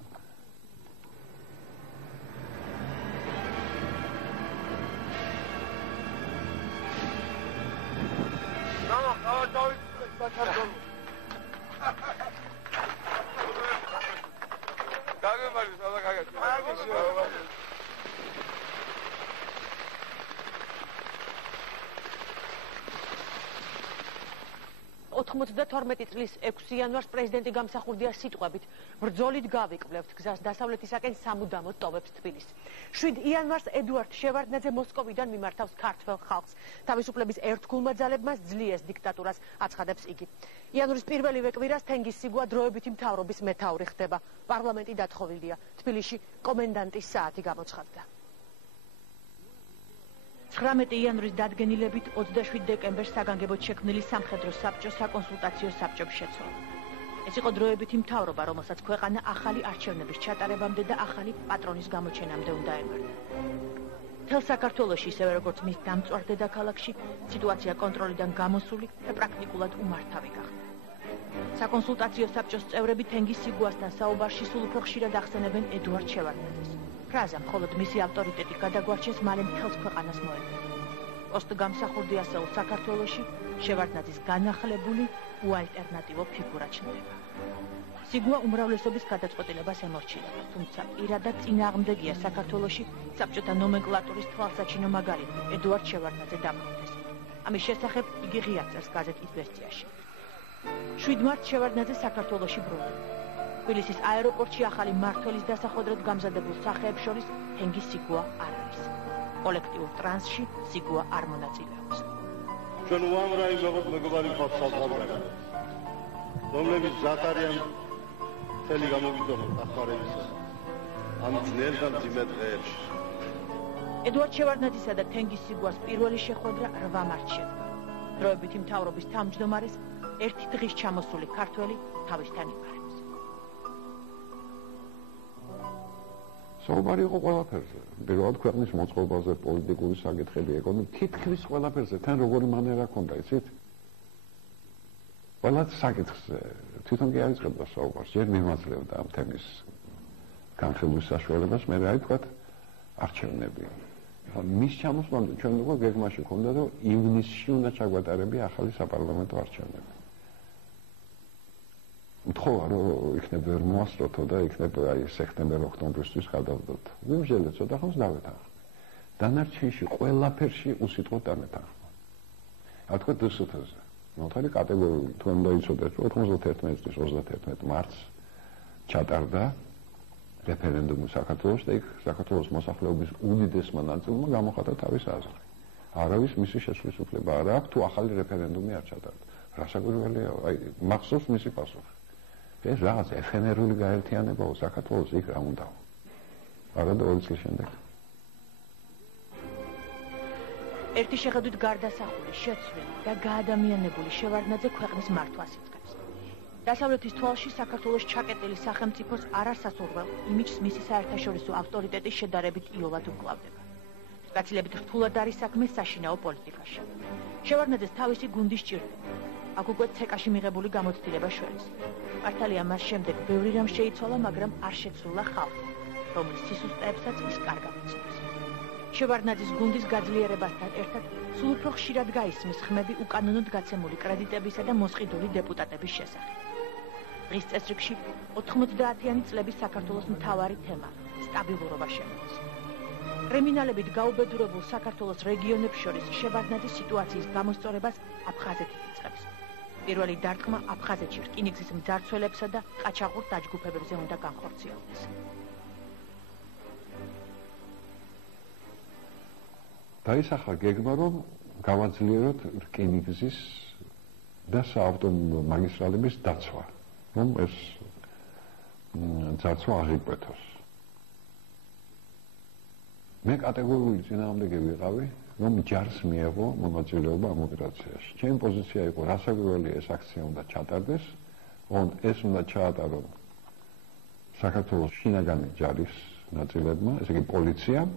წლის 6 იანვარს პრეზიდენტი გამსახურდიას სიტყვებით ბრძოლით გავიკლევთ გზას დასავლეთისაკენ სამუდამოდ ტოვებს თბილისს. 7 იანვარს ედუარდ შევარდნაძე მოსკოვიდან მიმართავს ქართველ ხალხს. თავისუფლების ერთგულმა ძალებმა ძლიეს დიქტატურას აცხადებს იგი. იანვრის პირველივე კვირას თენგიზ სიგუა დროებითი მთავრობის მეთაური ხდება. პარლამენტი დათხოვილია. თბილისში კომენდანტის საათი გამოცხადდა. 19 იანვრის დადგენილებით 27 დეკემბერს საგანგებოდ შექმნილი სამხედრო საბჭო საკონსულტაციო საბჭომ შეცვალა. ეს იყო დროებითი მთავრობა, რომელსაც ქვეყანა ახალი არჩევნების ჩატარებამდე და ახალი პატრონის გამოჩენამდე უნდა ემართა. მთელ საქართველოში, ისევე როგორც მის დამწვარ დედაქალაქში, სიტუაცია კონტროლიდან გამოსული და პრაქტიკულად უმართავი გახდა. საკონსულტაციო საბჭოს წევრები თენგიზ სიგუასთან საუბარში სულ უფრო ხშირად ახსენებენ ედუარდ შევარდნაძეს. ფრაზა მხოლოდ მისი ავტორიტეტი გადაგვარჩეს მალე მთელს ქვეყანას მოედნიდა. პოსტ გამსახურდიასეულ საქართველოში შევარდნაძის განახლებული უალტერნატივო ფიგურა ჩნდება. სიგუა უმრავლესობის გადაწყვეტილებას ემორჩილება, თუმცა პირადად წინააღმდეგია საქართველოში საბჭოთა ნომენკლატურის თვალსაჩინო მაგალითი ედუარდ შევარდნაძე დაბრუნდეს. ამის შესახებ იგი ღიად წერს გაზეთ „იზვესტიაში“. 7 მარტს შევარდნაძე საქართველოში ბრუნდება. თბილისის აეროპორტში ახალი მმართველის დასახოდრად გამზადებულ სახეებს შორის თენგიზ სიგუა არ არის. კოლექტიურ ტრანსში სიგუა არ მონაწილეობს. ჩვენ უამრავი მეგობარი გვაქვს საზღვარგარეთ, რომლებიც მზად არიან მთელი გამოგიძახოთ ახმარებისა ამ ძნელ და მძიმე დღეებში. ედუარდ შევარდნაძისა და თენგიზ სიგუას პირველი შეხვედრა 8 მარტს შედგა. დროებითი მთავრობის თავმჯდომარეს ერთი დღის ჩამოსული ქართველი თავისთან იბარებს. საუბარი იყო ყველაფერზე. პირველად ქვეყნის მოწყობაზე, პოლიტიკური საკითხები, ეკონომიკა, თითქმის ყველაფერზე. თან როგორი მანერა ჰქონდა, იცით? ყველა საკითხზე თვითონ კი აიწყებდა საუბარს, ჯერ მიმაძლევდა ამ თემის განხილვის საშუალებას, მე რა ვთქვათ, არჩევნები. მის ჩამოსვლამდე ჩვენ უკვე გეგმაში ჰქონდა, რომ ივნისში უნდა ჩაგვატარებია ახალი საპარლამენტო არჩევნები. მთხოვა რომ იქნებ ვერ მოასწროთო და იქნებ აი სექტემბერ-ოქტომბრისთვის გადავდოთ. ვიმსჯელეთ ცოტა ხანს დავეთანხმე. დანარჩენში ყველაფერში უსიტყვოდ დამეთანხმე. რა თქვა დსთ-ზე. მოხარი კატეგორიული თუ უნდა იცოდეთ რომ 91 წლის 31 მარტს ჩატარდა რეფერენდუმი საქართველოს და იქ საქართველოს მოსახლეობის უდიდესმა ნაწილმა გამოხატა თავის აზრი. არავის მისი შეცვლის უფლება არ აქვს თუ ახალი რეფერენდუმი არ ჩატარდა. რასაკვირველია, აი მახსოვს მისი პასუხი. ეს რაღაც ეფემერული გაერთიანებაა საქართველოს იქ რა უნდა. არა და 2 წლის შემდეგ. ერთი შეხედვით გარდასახული, შეცვლილი და გაადამიანებული შევარდნაძე ქვეყნის მართვას იწყებს. დასავლეთის თვალში საქართველოს ჩაკეტილი სახელმწიფოს არასასურველ იმიჯს მისი საერთაშორისო ავტორიტეტის შედარებით იოლად უკლავდება. გაცილებით რთულად არის საქმე საშინაო პოლიტიკაში. შევარდნაძეს თავისი გუნდი სჭირდება. აქ უკვე ცეკაში მიღებული გამოცდილება შველის. მართალია მას შემდეგ ბევრი რამ შეიცვალა, მაგრამ არ შეცვლა ხალხი, რომლის სისუსტეებსაც ის კარგად იცნობს. შევარდნაძის გუნდის გაძლიერებასთან ერთად სულ უფრო ხშირად გაისმის ხმები უკანონოდ გაცემული კრედიტებისა და მოსყიდული დეპუტატების შესახებ. დღის წესრიგში 90-იანი წლების საქართველოს მთავარი თემა სტაბილურობა შემოდის. კრიმინალებით გაუბედურებულ საქართველოს რეგიონებს შორის შევარდნაძის სიტუაციის გამოსწორებას აფხაზეთი იწყებს. პირველი დარტყმა აფხაზეთში რკინიგზის მძარცველებსა და ყაჩაღურ დაჯგუფებებზე უნდა განხორციელდეს. დაისახა გეგმა, რომ გავაძლიეროთ რკინიგზის და საავტომობილო მაგისტრალების დაცვა, რომ ეს ძარცვა აღიკვეთოს. მე კატეგორიული წინააღმდეგი ვიყავი, რომ ჯარს მიეღო მონაწილეობა ამ ოპერაციაში. ჩემი პოზიცია იყო, რასაკვირველია ეს აქცია უნდა ჩატარდეს, ოღონდ ეს უნდა ჩაატარო საქართველოს შინაგანი ჯარის ნაწილებმა, ესე იგი პოლიციამ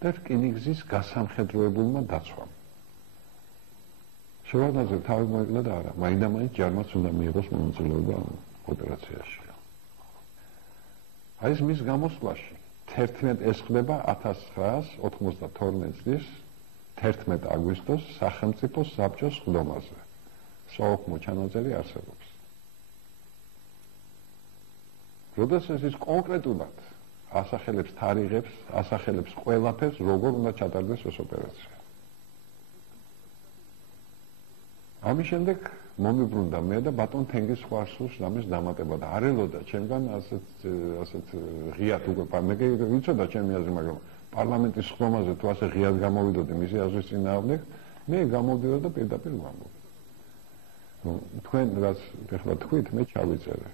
და რკინიგზის გასამხედროებულმა დაცვამ. შევარდნაძე თავი მოიკლა და არა, მაინდა-მაინც ჯარმაც უნდა მიიღოს მონაწილეობა ამ ოპერაციაში. აი ეს მის გამოსვლაში 11 ეს ხდება 1992 წლის 11 აგვისტოს სახელმწიფო საბჭოს სხდომაზე. საოქმო ჩანაწერი არსებობს. როდესაც ის კონკრეტულად ასახელებს თარიღებს, ასახელებს ყველაფერს, როგორ უნდა ჩატარდეს ეს ოპერაცია. ამის შემდეგ მომიბრუნდა მე და ბატონ თენგიზ ხვარსულს ამის დამატება და არ ელოდა ჩემგან ასეთ ღიად უკვე მე ვიცოდა ჩემი აზრი, მაგრამ პარლამენტის სხდომაზე თუ ასე ღიად გამოვიდოდი მისი აზრის წინააღმდეგ, მე გამოვდიოდა და პირდაპირ ვამბობ. თქვენ რაც ეხლა თქვით, მე ჩავიწერე.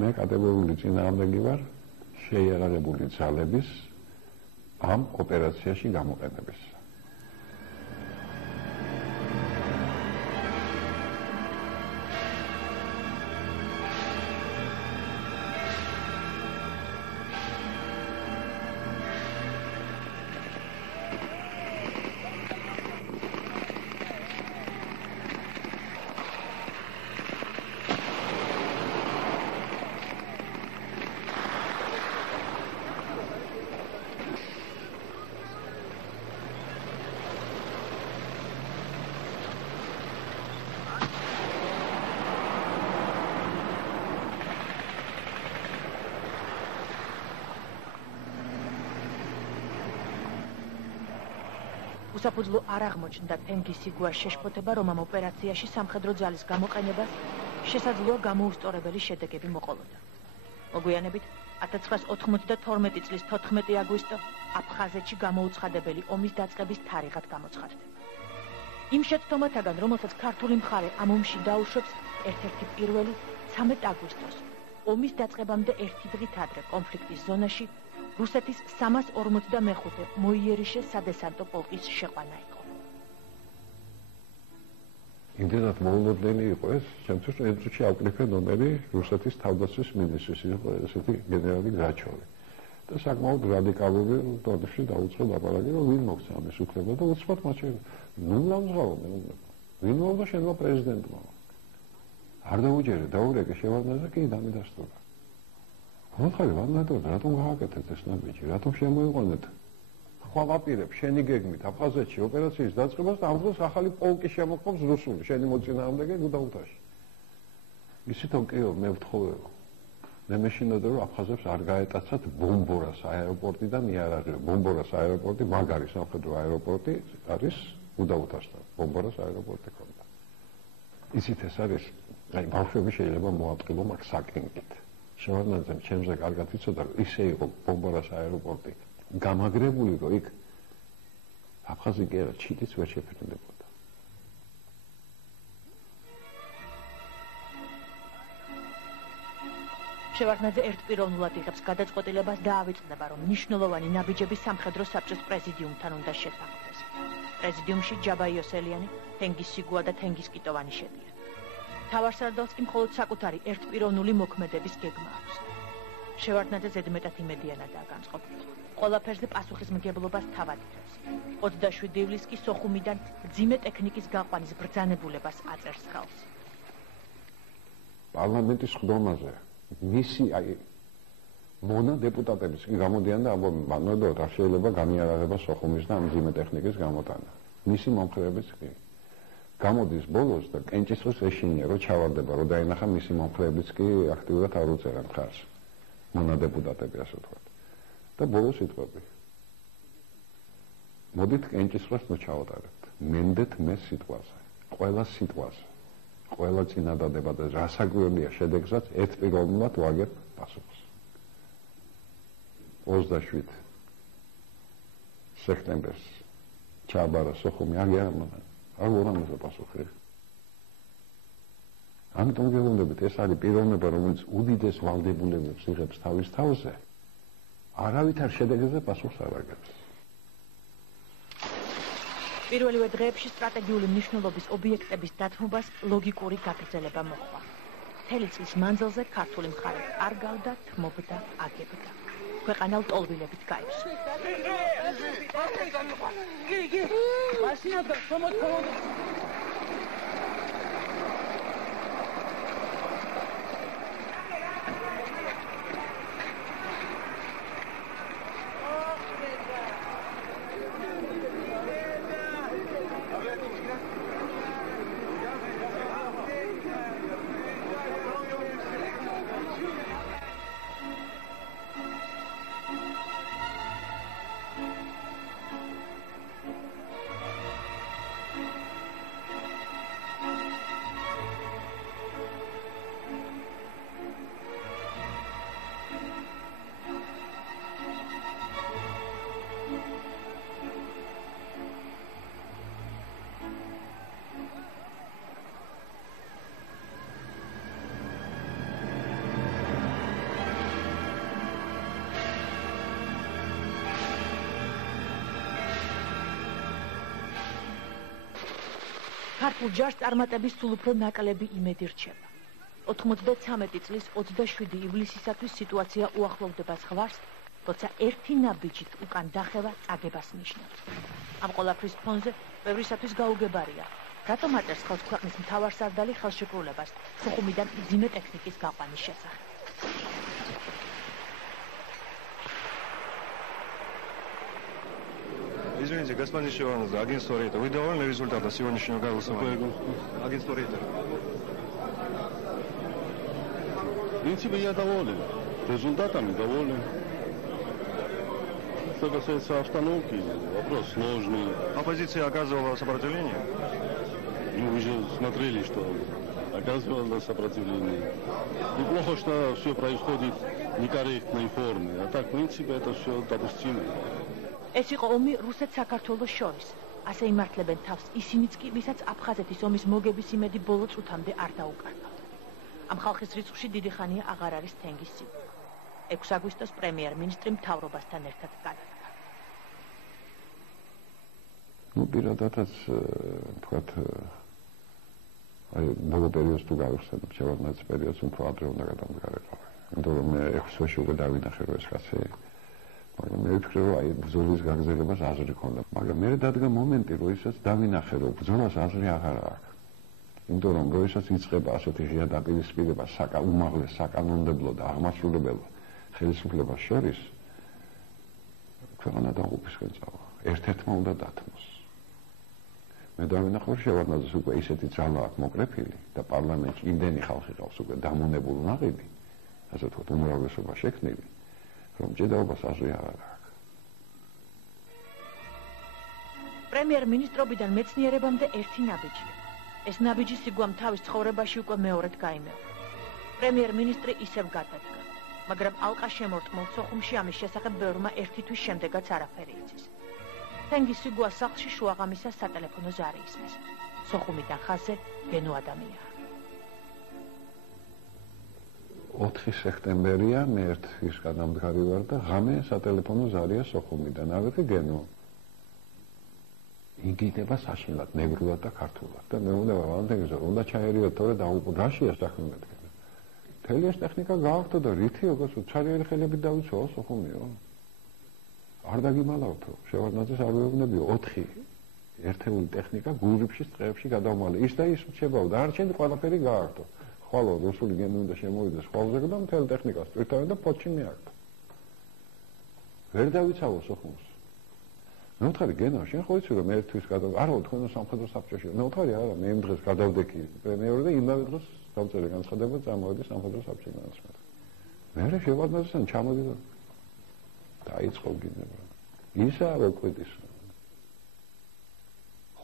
მე კატეგორიული წინააღმდეგი ვარ შეიარაღებული ძალების ამ ოპერაციაში გამოყენების. უსაფუძვლო არ აღმოჩნდა თენგიზ სიგუას შეშფოთება, რომ ამ ოპერაციაში სამხედრო ძალის გამოყენებას შესაძლოა გამოუსწორებელი შედეგები მოყოლოდა. მოგვიანებით 1992 წლის 14 აგვისტო აფხაზეთში გამოუცხადებელი ომის დაწყების თარიღად გამოცხადდება. იმ შეცდომათაგან, რომელსაც ქართული მხარე ამ ომში დაუშვებს, ერთ-ერთი პირველი 13 აგვისტოს ომის დაწყებამდე ერთი დღით ადრე კონფლიქტის ზონაში რუსეთის 345 მოიერიშე სადესანტო პოლკის შეყვანა იყო. იმდენად მოულოდნელი იყო ეს, შემთხვევით ერთ წუთში ავკრიფე ნომერი რუსეთის თავდაცვის მინისტრის, იყო ესეთი გენერალი გრაჩოვი. და საკმაოდ რადიკალური ტონში დაუწყო ლაპარაკი, რომ ვინ მოხდა ამის უფლება და უცბად მათ ნუ ლამზღაობენ. ვინ მოხდა შენმა პრეზიდენტმა? არ დაუჯერე, დაურეკე შევარდნაძე კი დამიდასტურა. ხოხარი ვანადო, რატომ გააკეთეთ ეს ნაბიჯი? რატომ შემოიყვანეთ? ხვალაპირებ შენი გეგმით აფხაზეთში ოპერაციის დაწყებას და ამ დროს ახალი პოლკი შემოყობს რუსული, შენი მოწინააღმდეგე გუდაუთაში. ისეთო კიო მე ვთხოვე. მე მეშინოდა რომ აფხაზებს არ გაეტაცათ ბომბორას აეროპორტიდან იარაღი. ბომბორას აეროპორტი, მაგარი სამხედრო აეროპორტი არის გუდაუთასთან. ბომბორას აეროპორტი ქონდა. ისიც ეს არის, აი ბავშვები შეიძლება მოატყილო მაგ საკენკით. შევარდნაძემ ჩემზე კარგად იცოდა, რომ ისე იყო ბომბორას აეროპორტი გამაგრებული, რომ იქ აფხაზი კი არა, ჩიტიც ვერ შეფერდებოდა. შევარდნაძე ერთპიროვნულად იღებს გადაწყვეტილებას და ავიწყდება, რომ მნიშვნელოვანი ნაბიჯები სამხედრო საბჭოს პრეზიდიუმთან უნდა შეთანხმდეს. პრეზიდიუმში ჯაბა იოსელიანი, თენგიზ სიგუა და თენგიზ კიტოვანი შედიან. თავარსარდალს კი მხოლოდ საკუთარი ერთპიროვნული მოქმედების გეგმა აქვს. შევარდნაძე ზედმეტად იმედიანადაა განწყობილი. ყველაფერზე პასუხისმგებლობას თავად იღებს. 27 ივლისს კი სოხუმიდან მძიმე ტექნიკის გაყვანის ბრძანებულებას აწერს ხელს. პარლამენტის ხდომაზე მისი აი მონა დეპუტატების კი გამოდიან და ამბობენ, ბანოდო რა შეიძლება განიარაღება სოხუმის და მძიმე ტექნიკის გამოტანა. მისი მომხრეებიც კი გამოდის ბოლოს და კენჭისყრის ეშინია, რომ ჩავარდება, რომ დაინახა მისი მომხრეებიც კი აქტიურად არ უწერენ ხარს. მონა დეპუტატები ასე ვთქვათ. და ბოლოს იტყვები. მოდით კენჭისყრას ნუ ჩავატარებთ. მენდეთ მე სიტყვაზე. ყველა სიტყვაზე. ყველა წინადადება და რასაკვირველია შედეგსაც ერთპიროვნულად ვაგებ პასუხს. 27 სექტემბერს ჩააბარა სოხუმი აგიარამან. არ ვორამეზე პასუხი. ამიტომ გეუბნებით, ეს არის პიროვნება, რომელიც უდიდეს ვალდებულებებს იღებს თავის თავზე. არავითარ შედეგებზე პასუხს არ აგებს. პირველივე დღეებში სტრატეგიული მნიშვნელობის ობიექტების დათმობას ლოგიკური გაგრძელება მოჰყვა. მთელი წლის მანძილზე ქართული მხარე კარგავდა, თმობდა, აგებდა. ქვეყანა ლტოლვილებით გაივსო. ქართულ ჯარს წარმატების სულ უფრო ნაკლები იმედი რჩება. 93 წლის 27 ივლისისათვის სიტუაცია უახლოვდება ზღვარს, როცა ერთი ნაბიჯით უკან დახევა წაგებას ნიშნავს. ამ ყველაფრის ფონზე ბევრისათვის გაუგებარია, რატომ აწერს ხელს ქვეყნის მთავარსარდალი ხელშეკრულებას სოხუმიდან მძიმე ტექნიკის გაყვანის შესახებ. Извините, господин Шиванов, агентство Рейтер, вы довольны результатом сегодняшнего голосования? Агентство Рейтер. В принципе, я доволен. Результатами доволен. Что касается обстановки, вопрос сложный. Оппозиция оказывала сопротивление? Ну, вы же смотрели, что оказывала сопротивление. Неплохо, что все происходит некорректной форме. А так, в принципе, это все допустимо. ეს იყო ომი რუსეთ-საქართველოს შორის. ასე იმართლებენ თავს ისინიც კი, ვისაც აფხაზეთის ომის მოგების იმედი ბოლო წუთამდე არ დაუკარგა. ამ ხალხის რიცხვში დიდი ხანია აღარ არის თენგის სიკვდილი. 6 აგვისტოს პრემიერ-მინისტრი მთავრობასთან ერთად გადადგა. პირადადაც თქვათ აი ბოლო პერიოდს თუ გავიხსენებ, შევარდნაძის პერიოდს უფრო ადრე უნდა გადამდგარიყავი. იმიტომ რომ მე 6 თვეში უკვე დავინახე რომ ეს კაცი მაგრამ მე ვფიქრე რომ აი ბრძოლის გაგრძელებას აზრი ქონდა. მაგრამ მე დადგა მომენტი, როდესაც დავინახე რომ ბრძოლას აზრი აღარ აქვს. იმიტომ რომ როდესაც იწყება ასეთი ღია დაპირისპირება უმაღლეს საკანონმდებლო და აღმასრულებელ ხელისუფლებას შორის, ქვეყანა დაღუპვისკენ წავა. ერთ-ერთმა უნდა დათმოს. მე დავინახე რომ შევარდნაძეს უკვე ისეთი ძალა აქვს მოკრეფილი და პარლამენტში იმდენი ხალხი ყავს უკვე დამონებული ნაღიდი, ასე ვთქვათ, უმრავლესობა შექმნილი, რომ ჭიდაობას აზრი აღარ აქვს. პრემიერ-მინისტრობიდან მეცნიერებამდე ერთი ნაბიჯი. ეს ნაბიჯი სიგვამ თავის ცხოვრებაში უკვე მეორედ გაიმეორა. პრემიერ-მინისტრი ისევ გადადგა, მაგრამ ალყა შემორტყმულ სოხუმში ამის შესახებ ბევრმა ერთი თვის შემდეგაც არაფერი იცის. თენგის სიგვას სახლში შუაღამისას სატელეფონო ზარი ისმის. სოხუმიდან ხაზზე გენო ადამიანია. 4 სექტემბერია, მე ერთის გადამდგარი ვარ და ღამე სატელეფონო ზარია სოხუმიდან. ავიღე გენო. იგინება საშინლად, ნევრულად და ქართულად და მე უნდა ვამბობ, უნდა ჩაერიოთ თორე დაუყურაშია საქმემედგება. მთელი ეს ტექნიკა გააქვთ და რითი როგორც უცარიელი ხელებით დავიცვაო სოხუმიო. არ დაგიმალავთო, შევარდნაძეს არ ვეუბნებიო 4 ერთეული ტექნიკა გურიბში წრეებში გადავმალე. ის და ის რჩებაო და არჩენდი ყველაფერი გააქვთო. ხოლო რუსული გენი უნდა შემოვიდეს ხოლზე და მთელი ტექნიკას წვითავენ და პოჩი მიაქვთ. ვერ დავიცავო სოხუმს. მე ვთქვი გენო, შენ ხო იცი რომ ერთვის არა თქვენ სამხედრო საბჭოში. მე ვთქვი არა, მე იმ დღეს გადავდექი პრემიერი და იმავე დღეს დავწერე განცხადება წამოვედი სამხედრო საბჭოში განაცხადა. მე შევარდნაძესთან ჩამოდი და დაიწყო გინება. ისა რა კვეთის.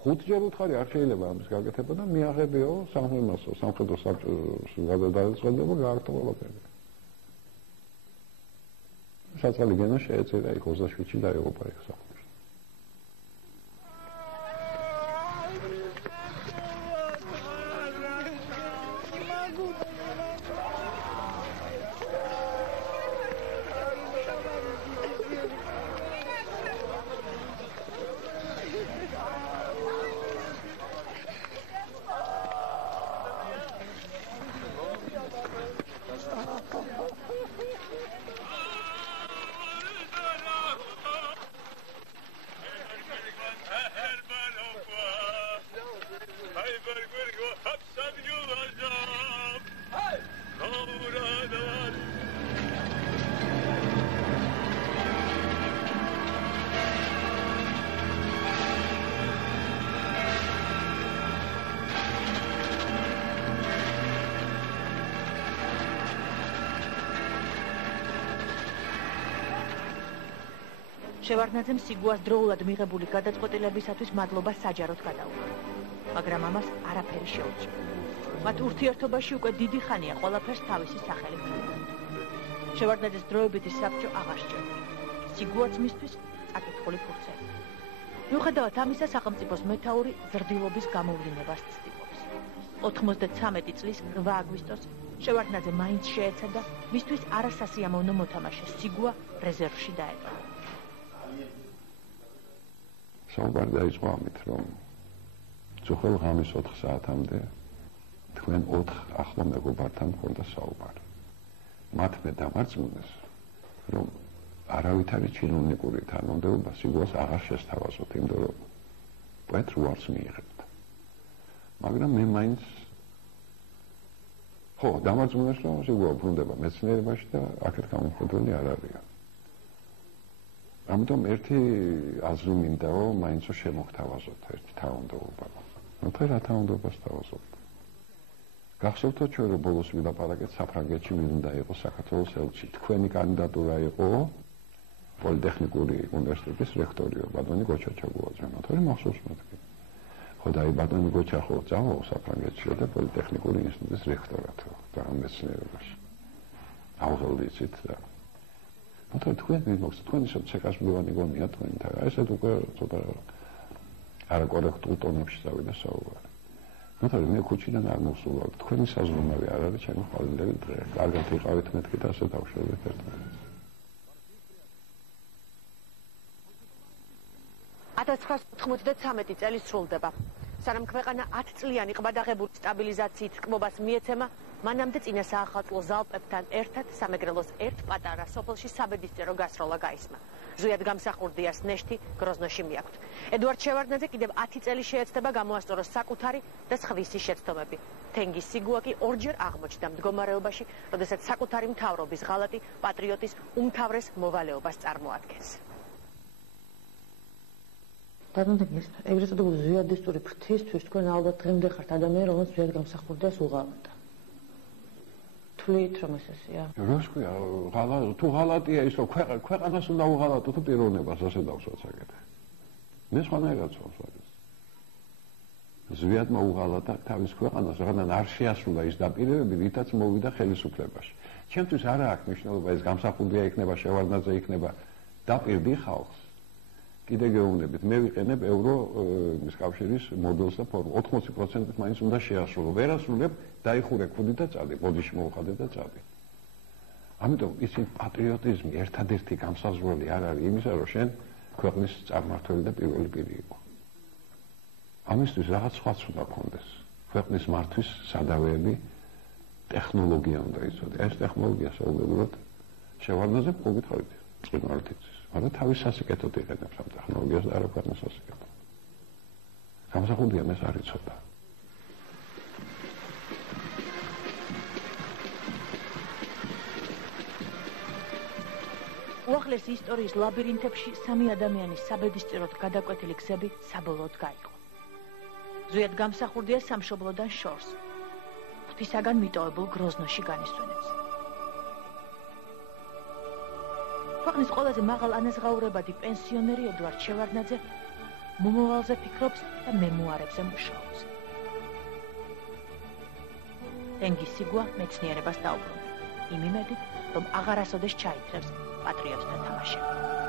5 ჯერ ვთქვი არ შეიძლება ამის გაკეთება და მიაღებიო სამხედრო საბჭოში გადადაწყდება გააკეთო ყველაფერი. საწყალი გენო შეეწერა იქ 27-ში დაიღუპა იქ სოხუმში. შევარდნაძემ სიგვას დროულად მიღებული გადაწყვეტილებისათვის მადლობა საჯაროდ გადაუღო. მაგრამ ამას არაფერი შეუძლია. მათ ურთიერთობაში უკვე დიდი ხანია ყველაფერს თავისი სახელი ქმნიდა. შევარდნაძეს დროებითი საბჭო აღარ სჭირდა. სიგვაც მისთვის წაკითხული ფურცელი. მიუხედავად ამისა, სახელმწიფოს მეთაური ზრდილობის გამოვლინებას ცდილობს. 93 წლის 8 აგვისტოს შევარდნაძე მაინც შეეცადა მისთვის არასასიამოვნო მოთამაშე სიგვა რეზერვში დაეტოვა. საუბარი დაიწყო ამით, რომ ძუხელ ღამის 4 საათამდე თქვენ 4 ახლო მეგობართან მქონდა საუბარი. მათ მე დამარწმუნეს, რომ არავითარი ჩინოვნიკური თანამდებობა სიგვას აღარ შესთავაზოთ, იმიტომ რომ პეტრ უარს მიიღებთ. მაგრამ მე მაინც დამარწმუნეს, რომ სიგვა უბრუნდება მეცნიერებაში და აქეთ გამოხდილი არ არის. ამიტომ ერთი აზრი მინდაო, მაინცო შემოგთავაზოთ ერთი თანამდებობა. მოთხრა რა თანამდებობას თავაზობთ. გახსოვთო ჩვენ რომ ბოლოს ვილაპარაკეთ საფრანგეთში ვინ უნდა იყოს საქართველოს ელჩი. თქვენი კანდიდატურა იყო პოლიტექნიკური უნივერსიტეტის რექტორიო ბატონი გოჩა ჩაგუაძე. მოთხრა მახსოვს მეთქი. ხო და აი ბატონი გოჩა ხო წავა საფრანგეთში და პოლიტექნიკური ინსტიტუტის რექტორატო და მეცნიერებაში. აღელვიცით და მაგრამ თქვენ მოგს თქვენ ისე შეკასვლივანი გონია თქვენ და ესეთ უკვე ცოტა არაკორექტულ ტონებში წავიდა საუბარი. მაგრამ მე ქუჩიდან არ მოსულვარ. თქვენი საზრუნავი არ არის ჩემი ყოველდღიური დღე. კარგად იყავით მეთქი და ასე დავშევით ერთმანეთს. 1993 წელი სრულდება. სანამ ქვეყანა 10 წლიანი ყბადაღებული სტაბილიზაციით კმობას მიეცემა, მანამდე წინა საახალწლო ზალპებთან ერთად სამეგრელოს ერთ პატარა სოფელში საბედისწერო გასროლა გაისმა. ზუსტად გამსახურდიას ნეშთი გროზნოში მიაქვთ. ედუარდ შევარდნაძე კიდევ 10 წელი შეეცდება გამოასწოროს საკუთარი და სხვისი შეცდომები. თენგის სიგუა კი ორჯერ აღმოჩნდა მდგომარეობაში, როდესაც საკუთარი მთავრობის ღალატი პატრიოტის უმთავრეს მოვალეობას წარმოადგენს. დადონდებს ეგრეთ წოდებული ზვიადისტური ფრთისთვის თქვენ ალბათ დღემდე ხართ ადამიანი, რომელიც ზვიად გამსახურდიას უღალატა. თვლით რომ ესეა. როშკია, თუ ღალატია ის რომ ქვეყანას უნდა უღალატო თუ პიროვნებას ასე დავსვათ საკეთე. მე სხვანაირად ვსვამს. ზვიად მოუღალატა თავის ქვეყანას, რადგან არ შეასრულა ის დაპირებები, რითაც მოვიდა ხელისუფლებაში. ჩემთვის არა აქვს მნიშვნელობა ეს გამსახურდია იქნება, შევარდნაძე იქნება, დაპირდი ხალხს. კიდე გეუბნებით, მე ვიყენებ ევროს კავშირის მოდელს და ფორმულას 80% მაინც უნდა შეასრულო. ვერ ასრულებ, დაიხურე ქუდი და წადი, ბოდიში მოვხადე და წადი. ამიტომ ისინი პატრიოტიზმი ერთადერთი გამსაზღვრელი არ არის იმისა, რომ შენ ქვეყნის წარმმართველი და პირველი პირი იყო. ამისთვის რაღაც სხვაც უნდა გქონდეს. ქვეყნის მართვის სადავეები, ტექნოლოგია უნდა იცოდე. ეს ტექნოლოგია საუბრობთ შევარდნაძე მოგითხარით, წინვალით იცის. მაგრამ თავის სასიკეთოდ იყენებს ამ ტექნოლოგიას და არა ქვეყნის სასიკეთოდ. გამსახურდია ეს არ იცოდა. უახლეს ისტორიის ლაბირინთებში სამი ადამიანის საბედისწეროდ გადაკვეთილი გზები საბოლოოდ გაიყო. ზვიად გამსახურდია სამშობლოდან შორს, ღვთისაგან მიტოვებულ გროზნოში განისვენებს. ქვეყნის ყველაზე მაღალ ანაზღაურებადი პენსიონერი ედუარდ შევარდნაძე მომავალზე ფიქრობს და მემუარებზე მუშაობს. თენგის სიგუა მეცნიერებას დაუბრუნდა, იმ იმედით, რომ აღარასოდეს ჩაითრევს პატრიოტთა თამაშები.